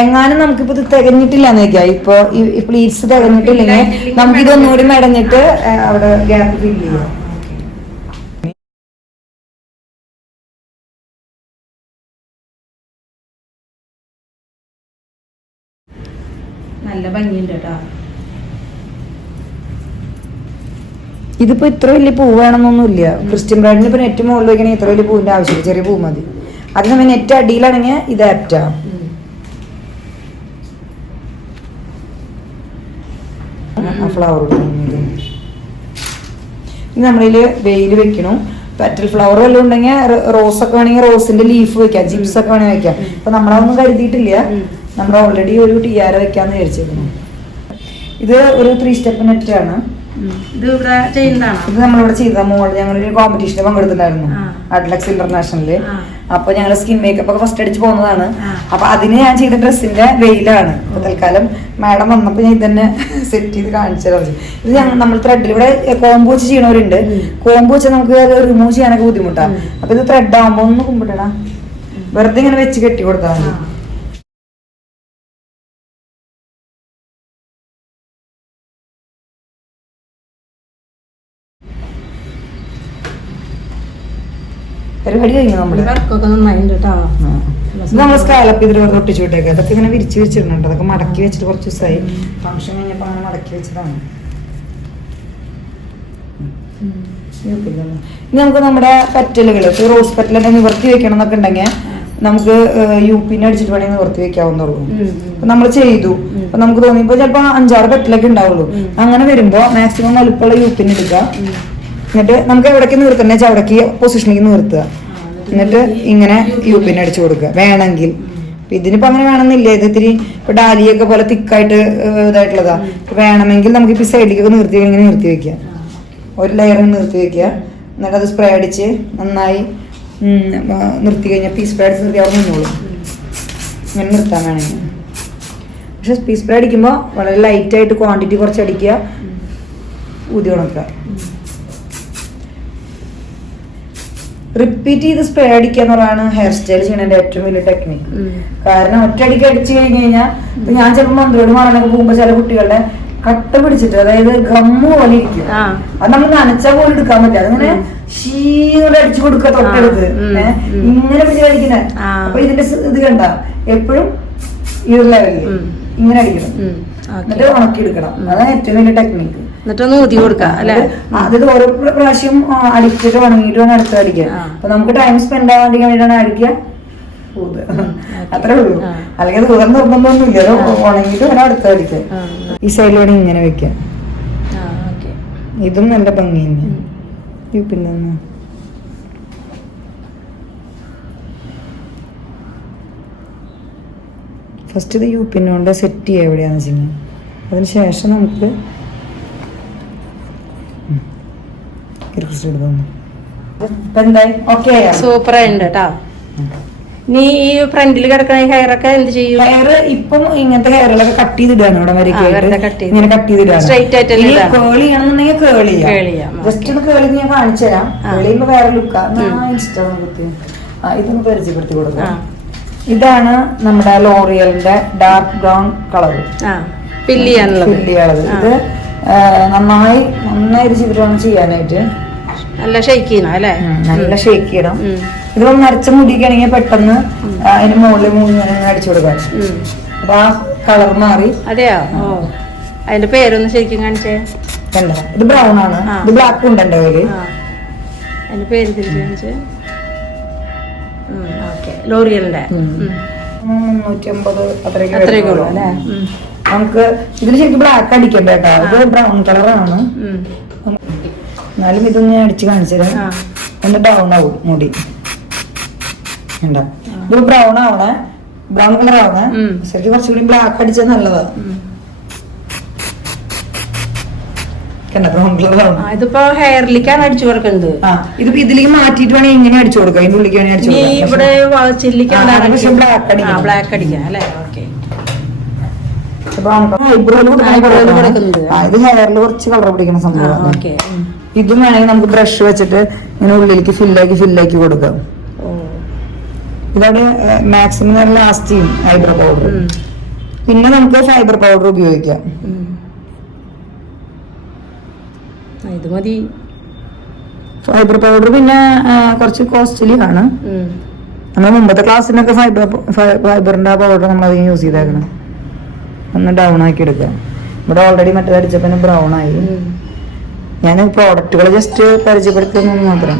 എങ്ങാനും നമുക്കിപ്പോ ഇത് തികഞ്ഞിട്ടില്ലാന്ന് വെക്കാം. ഇപ്പൊ ഈ പ്ലീറ്റ്സ് തികഞ്ഞിട്ടില്ലെങ്കിൽ നമുക്ക് ഇതൊന്നുകൂടി മെടഞ്ഞിട്ട് അവിടെ ഗ്യാപ്പ് ഫില്ല് ചെയ്യാം. നല്ല ഭംഗിയുണ്ട് കേട്ടോ. ഇതിപ്പോ ഇത്ര വലിയ പൂ വേണമെന്നൊന്നുമില്ല. ക്രിസ്ത്യൻ ബ്രൈഡിന് ഇപ്പൊ നെറ്റ് മുകളിൽ വെക്കണമെങ്കിൽ ഇത്ര വലിയ പൂവിന്റെ ആവശ്യമില്ല, ചെറിയ പൂ മതി. അതേസമയം നെറ്റ് അടിയിലാണെങ്കിൽ ഇത് ആപ്റ്റാ. ഫ്ലവർ നമ്മളില് വെയിൽ വെക്കണം. പെറ്റൽ ഫ്ലവർ വല്ലതും ഉണ്ടെങ്കിൽ റോസ് ഒക്കെ വേണമെങ്കിൽ റോസിന്റെ ലീഫ് വെക്കാം, ജിപ്സ് ഒക്കെ വേണമെങ്കിൽ വെക്കാം. ഇപ്പൊ നമ്മളതൊന്നും കരുതിയിട്ടില്ല, നമ്മൾ ഓൾറെഡി ഒരു ടിയാര വെക്കാന്ന് വിചാരിച്ചിരുന്നു. ഇത് ഒരു 3 സ്റ്റെപ്പ് നെറ്റ് ആണ്. ഇത് നമ്മളിവിടെ ചെയ്ത മോള് ഞങ്ങളൊരു കോമ്പറ്റീഷന് പങ്കെടുത്തിട്ടുണ്ടായിരുന്നു, അഡ്ലക്സ് ഇന്റർനാഷണലില്. അപ്പൊ ഞങ്ങള് സ്കിൻ മേക്കപ്പ് ഒക്കെ ഫസ്റ്റ് അടിച്ച് പോകുന്നതാണ്. അപ്പൊ അതിന് ഞാൻ ചെയ്ത ഡ്രസ്സിന്റെ വെയിലാണ്. അപ്പൊ തൽക്കാലം മാഡം വന്നപ്പോ ഞാൻ ഇതന്നെ സെറ്റ് ചെയ്ത് കാണിച്ചു. ഇത് നമ്മൾ ത്രെഡിൽ ഇവിടെ കോമ്പോ വെച്ച് ചെയ്യണവരുണ്ട്. കോമ്പോ വെച്ചാൽ നമുക്ക് അത് റിമൂവ് ചെയ്യാനൊക്കെ ബുദ്ധിമുട്ടാണ്. അപ്പൊ ഇത് ത്രെഡ് ആകുമ്പോ ഒന്ന് കുമ്പിടണം, വെറുതെ ഇങ്ങനെ വെച്ച് കെട്ടി കൊടുത്താൽ മതി. പരിപാടി കഴിഞ്ഞു നമ്മള്. നമ്മൾ സ്കാലപ്പ് ഇതിൽ ഒട്ടിച്ചു വിട്ടേക്ക്. അതൊക്കെ ഇങ്ങനെ വിരിച്ച് വെച്ചിട്ടുണ്ട്. അതൊക്കെ മടക്കി വെച്ചിട്ട് കുറച്ച് ദിവസമായി. ഫംഗ്ഷൻ കഴിഞ്ഞപ്പോ അങ്ങനെ മടക്കി വെച്ചതാണ്. ഇനി നമുക്ക് നമ്മുടെ പെറ്റലുകൾ, റോസ് പെറ്റലൊക്കെ നിവർത്തി വെക്കണം എന്നൊക്കെ ഉണ്ടെങ്കിൽ നമുക്ക് യുപിനെ അടിച്ചിട്ട് വേണമെങ്കിൽ നിവർത്തി വെക്കാവുന്നുള്ളൂ. അപ്പൊ നമ്മൾ ചെയ്തു. അപ്പൊ നമുക്ക് തോന്നിയപ്പോ ചിലപ്പോ 5-6 പെറ്റലൊക്കെ ഉണ്ടാവുള്ളൂ. അങ്ങനെ വരുമ്പോ മാക്സിമം വലുപ്പമുള്ള യുപിന് എടുക്കുക. എന്നിട്ട് നമുക്ക് എവിടേക്ക് നിർത്തണേ അവിടേക്ക് പൊസിഷനിലേക്ക് നിർത്തുക. എന്നിട്ട് ഇങ്ങനെ യുപിന് അടിച്ചു കൊടുക്കുക വേണമെങ്കിൽ. ഇതിനിപ്പോ അങ്ങനെ വേണമെന്നില്ല. ഇത് ഇത്തിരി ഇപ്പൊ ഡാലിയൊക്കെ പോലെ തിക്കായിട്ട് ഇതായിട്ടുള്ളതാ. വേണമെങ്കിൽ നമുക്ക് ഇപ്പൊ സൈഡിലേക്കൊക്കെ നിർത്തി ഇങ്ങനെ നിർത്തി വെക്കുക. ഒരു ലെയർ നിർത്തി വെക്കുക. എന്നിട്ട് അത് സ്പ്രേ അടിച്ച് നന്നായി നിർത്തി കഴിഞ്ഞാൽ പീസ് സ്പ്രേ അടിച്ച് നിർത്തി അവിടെ നിന്നോളും. ഇങ്ങനെ നിർത്താൻ വേണമെങ്കിൽ. പക്ഷെ പീസ് സ്പ്രേ അടിക്കുമ്പോൾ വളരെ ലൈറ്റായിട്ട് ക്വാണ്ടിറ്റി കുറച്ച് അടിക്കുക, ഊതി ഉണക്കുക. റിപ്പീറ്റ് ചെയ്ത് സ്പ്രേ അടിക്കുക എന്നുള്ളതാണ് ഹെയർ സ്റ്റൈൽ ചെയ്യുന്നതിന്റെ ഏറ്റവും വലിയ ടെക്നിക്ക്. കാരണം ഒറ്റയടിക്ക് അടിച്ചു കഴിഞ്ഞ് കഴിഞ്ഞാൽ ഇപ്പൊ ഞാൻ ചിലപ്പോൾ മന്ത്രോട് മാറാനൊക്കെ പോകുമ്പോ ചില കുട്ടികളുടെ കട്ട പിടിച്ചിട്ട്, അതായത് ഗമ്മ് പോലെ ഇരിക്കും. അത് നമ്മൾ നനച്ചാൽ പോലും എടുക്കാൻ പറ്റില്ല. അതിങ്ങനെ ഷീനോട് അടിച്ചു കൊടുക്കുക തൊട്ടടുത്ത് ഇങ്ങനെ പിടിച്ച് അടിക്കുന്നത്. അപ്പൊ ഇതിന്റെ ഇത് കണ്ട എപ്പോഴും ഈ ഒരു ലെവലിൽ ഇങ്ങനെ അടിക്കണം, എന്നിട്ട് ഉണക്കിയെടുക്കണം. അതാണ് ഏറ്റവും വലിയ ടെക്നിക്ക്. എന്നിട്ടൊന്ന് ഊതി കൊടുക്കാം അല്ലെ. അതായത് ഓരോ പ്രാവശ്യം അടിച്ചിട്ട് ഉണങ്ങിയിട്ട് വേണം അടുത്ത് അടിക്കാൻ. അപ്പൊ നമുക്ക് ടൈം സ്പെൻഡ് ആവാണ്ടിരിക്കാൻ വേണ്ടിയാണ് അടിക്കുക, അത്രേ ഉള്ളൂ. അല്ലെങ്കിൽ ദൂരം നിർബന്ധമൊന്നുമില്ല. ഉണങ്ങിയിട്ട് വേണം അടുത്ത് അടിക്കാൻ. ഈ സൈഡിൽ വേണം ഇങ്ങനെ വെക്കാം. ഇതും നല്ല ഭംഗി തന്നെ. പിന്നെ ഫസ്റ്റ് ഇത് യുപിൻ കൊണ്ട് സെറ്റ് ചെയ്യുക എവിടെയാണെന്ന് വെച്ച് കഴിഞ്ഞാൽ. അതിനുശേഷം നമുക്ക് സൂപ്പറായിട്ടുണ്ട് കേട്ടോ. നീ ഈ ഫ്രണ്ടിൽ കിടക്കുന്ന ഹെയർ ഒക്കെ എന്ത് ചെയ്യും? ഹെയർ ഇപ്പം ഇങ്ങനത്തെ ഹെയറുകളൊക്കെ കട്ട് ചെയ്തിടാണ്. ഇവിടെ വരെ ഇങ്ങനെ കട്ട് ചെയ്തിടാണ്. സ്ട്രൈറ്റ് ആയിട്ട് കേളി ചെയ്യണമെന്നുണ്ടെങ്കിൽ കേളി ചെയ്യാം. ജസ്റ്റ് ഒന്ന് കേളി ഞാൻ കാണിച്ചു തരാം. കേളി ചെയ്യുമ്പോ വേറെ ലുക്കാ. ഇതൊന്ന് പരിചയപ്പെടുത്തി കൊടുക്കാം. ഇതാണ് നമ്മുടെ ലോറിയലിന്റെ ഡാർക്ക് ബ്രൗൺ കളർ പില്ലിയാണുള്ളത്. ഇത് നന്നായി രുചിട്ട് വേണം ചെയ്യാനായിട്ട്. നല്ല ഷെയ്ക്ക് ചെയ്യണം അല്ലേ? നല്ല ഷെയ്ക്ക് ചെയ്യണം. ഇതൊന്ന് നരച്ച മുടിക്കുകയാണെങ്കിൽ പെട്ടെന്ന് അതിന് മുകളിൽ അടിച്ചു കൊടുക്കാം. അപ്പൊ ആ കളർ മാറി. അതെയോ? അതിന്റെ പേരൊന്ന് ശരിക്കും കാണിച്ചേ. ഇത് ബ്രൗൺ ആണ്. ഇത് ബ്ലാക്ക് ഉണ്ട് എന്റെ കയ്യില്. അതിന്റെ പേര് തിരിച്ചു കാണിച്ചേ. ലോറിയലിന്റെ 350 അത്രയ്ക്ക് ഉള്ളൂ അല്ലേ. നമുക്ക് ഇതിൽ ശരിക്കും ബ്ലാക്ക് അടിക്കണ്ട കേട്ടോ. ഇത് ബ്രൗൺ കളറാണ്. എന്നാലും ഇതൊന്ന് ഞാൻ അടിച്ച് കാണിച്ചു തരാം. ഒന്ന് ഡൗൺ ആവും മുടി. ഇത് ബ്രൗൺ ആവണേ, ബ്രൗൺ കളർ ആവണേ. ശരിക്കും കുറച്ചുകൂടി ബ്ലാക്ക് അടിച്ചാൽ നല്ലതാ. ബ്രൗൺ കളർ ആവണം. ഇതിപ്പോ ഹെയറിലേക്കാണ് അടിച്ചു കൊടുക്കുന്നത്. ഇതിപ്പോ ഇതിലേക്ക് മാറ്റിട്ട് വേണേ ഇങ്ങനെ അടിച്ചു കൊടുക്കാം. ഇതിന്റെ ഉള്ളിലേക്ക് വേണേ അടിച്ചു കൊടുക്കാം. ഇവിടെ പക്ഷെ ബ്ലാക്ക് അടിക്കാം. ബ്ലാക്ക് അടിക്കാം അല്ലേ? ഓക്കെ. ഇത് ഹെയറിൽ കുറച്ച് കളർ പിടിക്കുന്ന സംഭവമാണ്. ഇതും വേണമെങ്കിൽ നമുക്ക് ബ്രഷ് വെച്ചിട്ട് ഇങ്ങനെ ഉള്ളിലേക്ക് ഫില്ലാക്കി കൊടുക്കാം. ഇതാണ് മാക്സിമം ലാസ്റ്റ് ചെയ്യും ഐബ്രോ പൗഡർ. പിന്നെ നമുക്ക് ഫൈബർ പൗഡർ ഉപയോഗിക്കാം. ഇത് മതി. ഫൈബർ പൗഡർ പിന്നെ കുറച്ച് കോസ്റ്റ്ലി ആണ്. നമ്മൾ മുമ്പത്തെ ക്ലാസ്സിനൊക്കെ ഫൈബറിന്റെ പൗഡർ നമ്മൾ അധികം യൂസ് ചെയ്തേക്കണം. ഒന്ന് ഡൗൺ ആക്കി എടുക്കാം. ഇവിടെ ഓൾറെഡി മറ്റേത് അടിച്ചപ്പോ ബ്രൗൺ ആയി. ഞാൻ പ്രോഡക്റ്റുകൾ ജസ്റ്റ് പരിചയപ്പെടുത്തുന്നത് മാത്രം.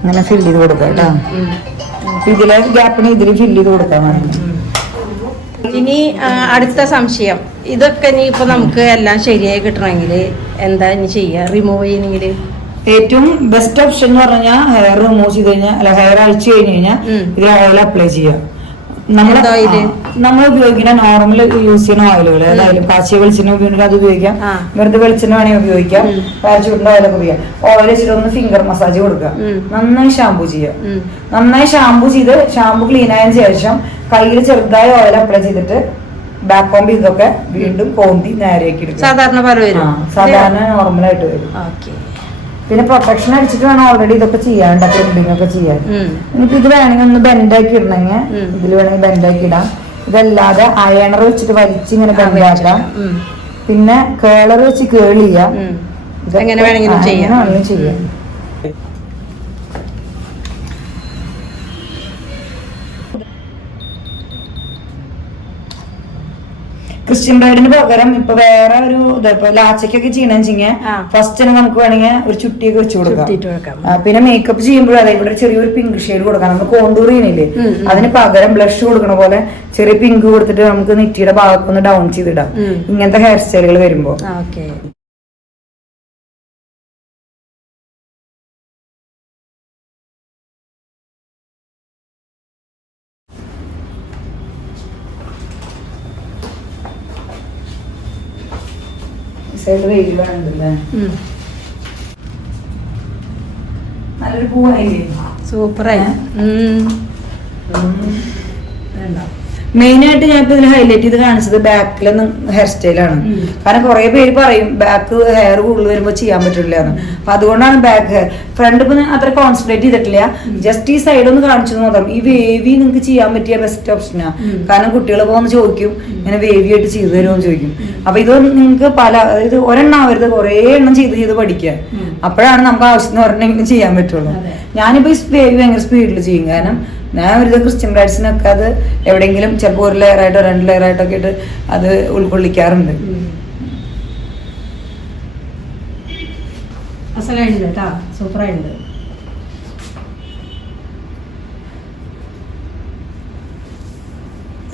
അങ്ങനെ ഫില്ല് ചെയ്ത് കൊടുക്കാം കേട്ടോ. ഇതിലെ ഗ്യാപ്പിന് ഇതിൽ ഫില്ല് ചെയ്ത് കൊടുക്കാൻ മതി. ഇനി അടുത്ത സംശയം, ഇതൊക്കെ ഇനി ഇപ്പൊ നമുക്ക് എല്ലാം ശരിയായി കിട്ടണമെങ്കിൽ എന്താ ഇനി ചെയ്യാ? റിമൂവ് ചെയ്യണമെങ്കിൽ ഏറ്റവും ബെസ്റ്റ് ഓപ്ഷൻ എന്ന് പറഞ്ഞാൽ ഹെയർ റിമൂവ് ചെയ്ത് കഴിഞ്ഞാൽ, അല്ല ഹെയർ അഴിച്ചു കഴിഞ്ഞ് കഴിഞ്ഞാൽ ഇത് ഓയിൽ അപ്ലൈ ചെയ്യാം. നമ്മൾ ഉപയോഗിക്കുന്ന നോർമൽ യൂസ് ചെയ്യുന്ന ഓയിലുകൾ, അതായത് കാച്ചിയ വെളിച്ചെണ്ണ ഉപയോഗിക്കുന്നത് അത് ഉപയോഗിക്കാം, വെറുതെ വെളിച്ചെണ്ണ വേണമെങ്കിൽ ഉപയോഗിക്കാം, പാരച്യൂട്ടിന്റെ ഓയിലൊക്കെ ഉപയോഗിക്കാം. ഓയിൽ വെച്ചിട്ട് ഒന്ന് ഫിംഗർ മസാജ് കൊടുക്കുക, നന്നായി ഷാമ്പു ചെയ്യുക. നന്നായി ഷാമ്പു ചെയ്ത് ഷാമ്പു ക്ലീൻ ആയതിനു ശേഷം കയ്യിൽ ചെറുതായി ഓയിൽ അപ്ലൈ ചെയ്തിട്ട് ബാക്ക് കോമ്പ് ഇതൊക്കെ വീണ്ടും കോമ്പി നേരെയാക്കി എടുക്കുക. സാധാരണ നോർമലായിട്ട് വരും. പിന്നെ പ്രൊട്ടക്ഷൻ അടിച്ചിട്ട് വേണം ഓൾറെഡി ഇതൊക്കെ ചെയ്യാൻ, ട്രിമ്മിങ് ഒക്കെ ചെയ്യാൻ. ഇനിയിപ്പോ ഇത് വേണമെങ്കിൽ ഒന്ന് ബെൻഡാക്കി ഇടണമെങ്കിൽ ഇതിൽ വേണമെങ്കിൽ ബെൻഡാക്കി ഇടാം. ഇതല്ലാതെ അയണർ വെച്ചിട്ട് വലിച്ചിങ്ങനെ ബെൻഡാക്കാം. പിന്നെ കേളർ വെച്ച് കേൾ ചെയ്യാം. എങ്ങനെ വേണമെങ്കിലും ചെയ്യാം. ക്രിസ്ത്യൻ ബ്രൈഡിന് പകരം ഇപ്പൊ വേറെ ഒരു ഇപ്പൊ ലാച്ചക്കൊക്കെ ചെയ്യണമെന്ന് ഫസ്റ്റ് നമുക്ക് വേണമെങ്കിൽ ഒരു ചുട്ടിയൊക്കെ വെച്ച് കൊടുക്കാം. പിന്നെ മേക്കപ്പ് ചെയ്യുമ്പോഴും അതെ ഇവിടെ ചെറിയൊരു പിങ്ക് ഷെയ്ഡ് കൊടുക്കാം. നമ്മൾ കോണ്ടൂർ ചെയ്യണില്ലേ, അതിന് പകരം ബ്ലഷ് കൊടുക്കണ പോലെ ചെറിയ പിങ്ക് കൊടുത്തിട്ട് നമുക്ക് നെറ്റിയുടെ ഭാഗത്തൊന്ന് ഡൗൺ ചെയ്തിടാം ഇങ്ങനത്തെ ഹെയർ സ്റ്റൈലുകൾ വരുമ്പോ. നല്ലൊരു പൂവായില്ലേ, സൂപ്പറായി. മെയിൻ ആയിട്ട് ഞാൻ ഇപ്പൊ ഇതിൽ ഹൈലൈറ്റ് ചെയ്ത് കാണിച്ചത് ബാക്കിലൊന്നും ഹെയർ സ്റ്റൈലാണ്. കാരണം കുറെ പേര് പറയും ബാക്ക് ഹെയർ കൂടുതൽ വരുമ്പോ ചെയ്യാൻ പറ്റില്ല എന്ന്. അപ്പൊ അതുകൊണ്ടാണ് ബാക്ക് ഹെയർ. ഫ്രണ്ട് ഇപ്പൊ അത്ര കോൺസെൻട്രേറ്റ് ചെയ്തിട്ടില്ല, ജസ്റ്റ് ഈ സൈഡ് ഒന്ന് കാണിച്ചു മാത്രം. ഈ വേവി നിങ്ങൾക്ക് ചെയ്യാൻ പറ്റിയ ബെസ്റ്റ് ഓപ്ഷനാ. കാരണം കുട്ടികൾ പോകുന്ന ചോദിക്കും ഇങ്ങനെ വേവി ആയിട്ട് ചെയ്തു തരുമോ എന്ന് ചോദിക്കും. അപ്പൊ ഇത് നിങ്ങൾക്ക് അതായത് ഒരെണ്ണം ആവരുത്, കുറെ എണ്ണം ചെയ്ത് പഠിക്കുക. അപ്പോഴാണ് നമുക്ക് ആവശ്യം എന്ന് പറഞ്ഞെങ്കിലും ചെയ്യാൻ പറ്റുള്ളൂ. ഞാനിപ്പോ ഈ വേവി ഭയങ്കര സ്പീഡിൽ ചെയ്യും. കാരണം ഞാൻ ഒരു ക്രിസ്ത്യൻ ബ്രൈഡ്സിനൊക്കെ അത് എവിടെയെങ്കിലും ചിലപ്പോൾ ഒരു ലെയറായിട്ടോ 2 ലെയറായിട്ടോ ഒക്കെ ഇട്ട് അത് ഉൾക്കൊള്ളിക്കാറുണ്ട്.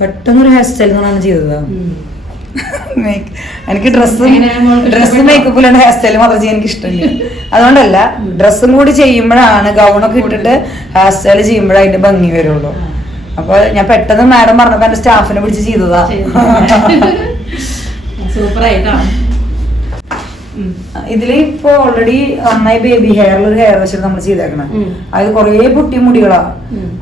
പെട്ടെന്നൊരു ഹെയർ സ്റ്റൈൽ എന്നാണ് ചെയ്തത്. എനിക്ക് ഡ്രസ്സ് മേക്കപ്പിലാണ് ഹെയർ സ്റ്റൈൽ മാത്രം ചെയ്യാൻ എനിക്ക് ഇഷ്ടമില്ല. അതുകൊണ്ടല്ല, ഡ്രസ്സും കൂടി ചെയ്യുമ്പോഴാണ്, ഗൗണൊക്കെ ഇട്ടിട്ട് ഹെയർ സ്റ്റൈൽ ചെയ്യുമ്പോഴേ അതിന്റെ ഭംഗി വരുള്ളൂ. അപ്പൊ ഞാൻ പെട്ടെന്ന് മാഡം പറഞ്ഞപ്പോ എന്റെ സ്റ്റാഫിനെ പിടിച്ച് ചെയ്തതാ. ഇതില് ഇപ്പൊ ഓൾറെഡി നന്നായി ബേബി ഹെയറിൽ ഒരു ഹെയർ വെച്ചിട്ട് നമ്മൾ ചെയ്തേക്കണം. അത് കുറേ പൊട്ടി മുടികളാ,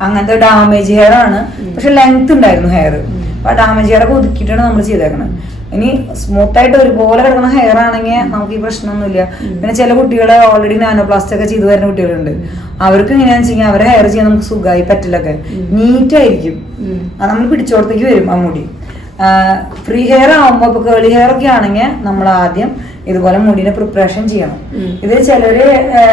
അങ്ങനത്തെ ഡാമേജ് ഹെയർ ആണ്. പക്ഷെ ലെങ്ത് ഉണ്ടായിരുന്നു ഹെയർ. അപ്പൊ ഡാമേജ് ഹെയർ ഒക്കെ ഒതുക്കിയിട്ടാണ് നമ്മൾ ചെയ്തേക്കണം. ഇനി സ്മൂത്ത് ആയിട്ട് ഒരുപോലെ കിടക്കുന്ന ഹെയർ ആണെങ്കിൽ നമുക്ക് ഈ പ്രശ്നമൊന്നുമില്ല. പിന്നെ ചില കുട്ടികളെ ഓൾറെഡി നാനോപ്ലാസ്റ്റ് ഒക്കെ ചെയ്തു വരുന്ന കുട്ടികളുണ്ട്. അവർക്ക് എങ്ങനെയാന്ന് വെച്ച് കഴിഞ്ഞാൽ അവരെ ഹെയർ ചെയ്യാൻ നമുക്ക് സുഖമായി പറ്റില്ലൊക്കെ, നീറ്റായിരിക്കും, നമ്മൾ പിടിച്ചോടത്തേക്ക് വരും ആ മുടി. ഫ്രീ ഹെയർ ആവുമ്പോ ഇപ്പൊ കേളി ഹെയർ ഒക്കെ ആണെങ്കിൽ നമ്മൾ ആദ്യം ഇതുപോലെ മുടിനെ പ്രിപ്പറേഷൻ ചെയ്യണം. ഇത് ചിലര്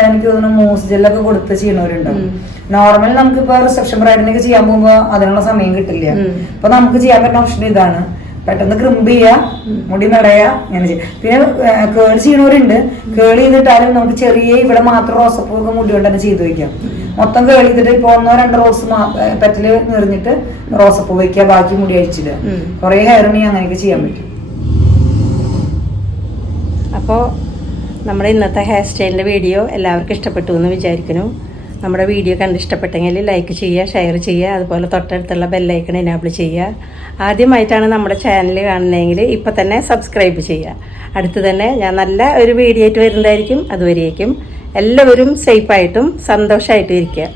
എനിക്ക് തോന്നുന്നു മൂസ് ജെല്ലൊക്കെ കൊടുത്ത് ചെയ്യുന്നവരുണ്ടാവും. നോർമൽ നമുക്കിപ്പോ റിസപ്ഷൻ ബ്രൈഡിനൊക്കെ ചെയ്യാൻ പോകുമ്പോ അതിനുള്ള സമയം കിട്ടില്ല. അപ്പൊ നമുക്ക് ചെയ്യാൻ പറ്റുന്ന ഓപ്ഷൻ ഇതാണ്, പെട്ടെന്ന് ക്രിമ്പ് ചെയ്യാ, മുടി നിറയാ, അങ്ങനെ ചെയ്യാം. പിന്നെ കേൾ ചെയ്യണവരുണ്ട്. കേൾ ചെയ്തിട്ടാലും നമുക്ക് ചെറിയ ഇവിടെ മാത്രം റോസപ്പൂ ഒക്കെ മുടി കൊണ്ട് തന്നെ ചെയ്ത് വെക്കാം. മൊത്തം കേൾ ചെയ്തിട്ട് ഇപ്പൊ 1-2 റോസ് പെറ്റല് നിറഞ്ഞിട്ട് റോസപ്പൂ വെക്കുക, ബാക്കി മുടി അഴിച്ചില്ല. കുറെ ഹെയർ ഉണ്ടെങ്കിൽ അങ്ങനെയൊക്കെ ചെയ്യാൻ പറ്റും. അപ്പോൾ നമ്മുടെ ഇന്നത്തെ ഹെയർ സ്റ്റൈലിൻ്റെ വീഡിയോ എല്ലാവർക്കും ഇഷ്ടപ്പെട്ടു എന്ന് വിചാരിക്കുന്നു. നമ്മുടെ വീഡിയോ കണ്ട് ഇഷ്ടപ്പെട്ടെങ്കിൽ ലൈക്ക് ചെയ്യുക, ഷെയർ ചെയ്യുക, അതുപോലെ തൊട്ടടുത്തുള്ള ബെല്ലൈക്കൺ എനാബിൾ ചെയ്യുക. ആദ്യമായിട്ടാണ് നമ്മുടെ ചാനൽ കാണുന്നതെങ്കിൽ ഇപ്പം തന്നെ സബ്സ്ക്രൈബ് ചെയ്യുക. അടുത്ത് തന്നെ ഞാൻ നല്ല ഒരു വീഡിയോ ആയിട്ട് വരുന്നതായിരിക്കും. അതുവരേക്കും എല്ലാവരും സേഫായിട്ടും സന്തോഷമായിട്ടും ഇരിക്കുക.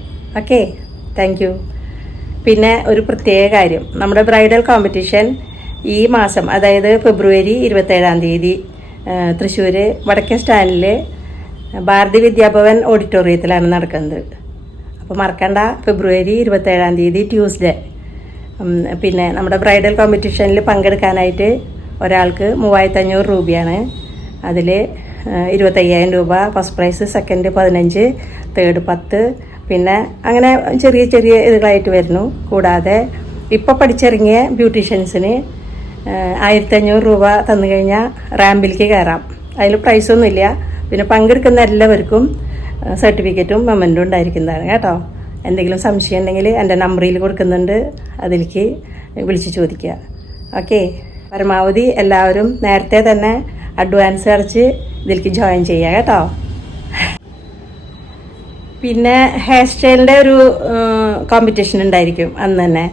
Okay, thank you. പിന്നെ ഒരു പ്രത്യേക കാര്യം, നമ്മുടെ ബ്രൈഡൽ കോമ്പറ്റീഷൻ ഈ മാസം, അതായത് ഫെബ്രുവരി 27-ാം തീയതി തൃശ്ശൂർ വടക്കേ സ്റ്റാൻഡിൽ ഭാരതി വിദ്യാഭവൻ ഓഡിറ്റോറിയത്തിലാണ് നടക്കുന്നത്. അപ്പോൾ മറക്കണ്ട, ഫെബ്രുവരി 27-ാം തീയതി ട്യൂസ്ഡേ. പിന്നെ നമ്മുടെ ബ്രൈഡൽ കോമ്പറ്റീഷനിൽ പങ്കെടുക്കാനായിട്ട് ഒരാൾക്ക് 3500 രൂപയാണ്. അതിൽ 25,000 രൂപ ഫസ്റ്റ് പ്രൈസ്, സെക്കൻഡ് 15, തേർഡ് 10, പിന്നെ അങ്ങനെ ചെറിയ ചെറിയ ഇതുകളായിട്ട് വരുന്നു. കൂടാതെ ഇപ്പോൾ പഠിച്ചിറങ്ങിയ ബ്യൂട്ടീഷ്യൻസിന് 1500 രൂപ തന്നു കഴിഞ്ഞാൽ റാമ്പിലേക്ക് കയറാം. അതിൽ പ്രൈസൊന്നുമില്ല, പിന്നെ പങ്കെടുക്കുന്ന എല്ലാവർക്കും സർട്ടിഫിക്കറ്റും മെമ്മൻറ്റും ഉണ്ടായിരിക്കുന്നതാണ് കേട്ടോ. എന്തെങ്കിലും സംശയം ഉണ്ടെങ്കിൽ എൻ്റെ നമ്പറിൽ കൊടുക്കുന്നുണ്ട്, അതിലേക്ക് വിളിച്ച് ചോദിക്കുക. ഓക്കെ, പരമാവധി എല്ലാവരും നേരത്തെ തന്നെ അഡ്വാൻസ് അടച്ച് ഇതിലേക്ക് ജോയിൻ ചെയ്യുക കേട്ടോ. പിന്നെ ഹെയർ സ്റ്റൈലിൻ്റെ ഒരു കോമ്പറ്റീഷൻ ഉണ്ടായിരിക്കും അന്ന് തന്നെ.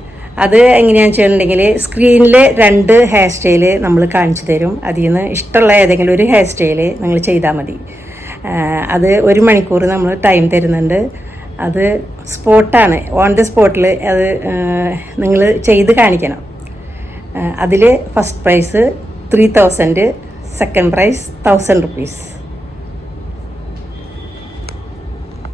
അത് എങ്ങനെയാണെന്ന് വെച്ചിട്ടുണ്ടെങ്കിൽ സ്ക്രീനിൽ 2 ഹെയർ സ്റ്റൈല് നമ്മൾ കാണിച്ചു തരും. അതിൽ നിന്ന് ഇഷ്ടമുള്ള ഏതെങ്കിലും ഒരു ഹെയർ സ്റ്റൈല് നിങ്ങൾ ചെയ്താൽ മതി. അത് 1 മണിക്കൂർ നമ്മൾ ടൈം തരുന്നുണ്ട്. അത് സ്പോട്ടാണ്, ഓൺ ദി സ്പോട്ടിൽ അത് നിങ്ങൾ ചെയ്ത് കാണിക്കണം. അതിൽ first prize 3000, second prize 1000 rupees.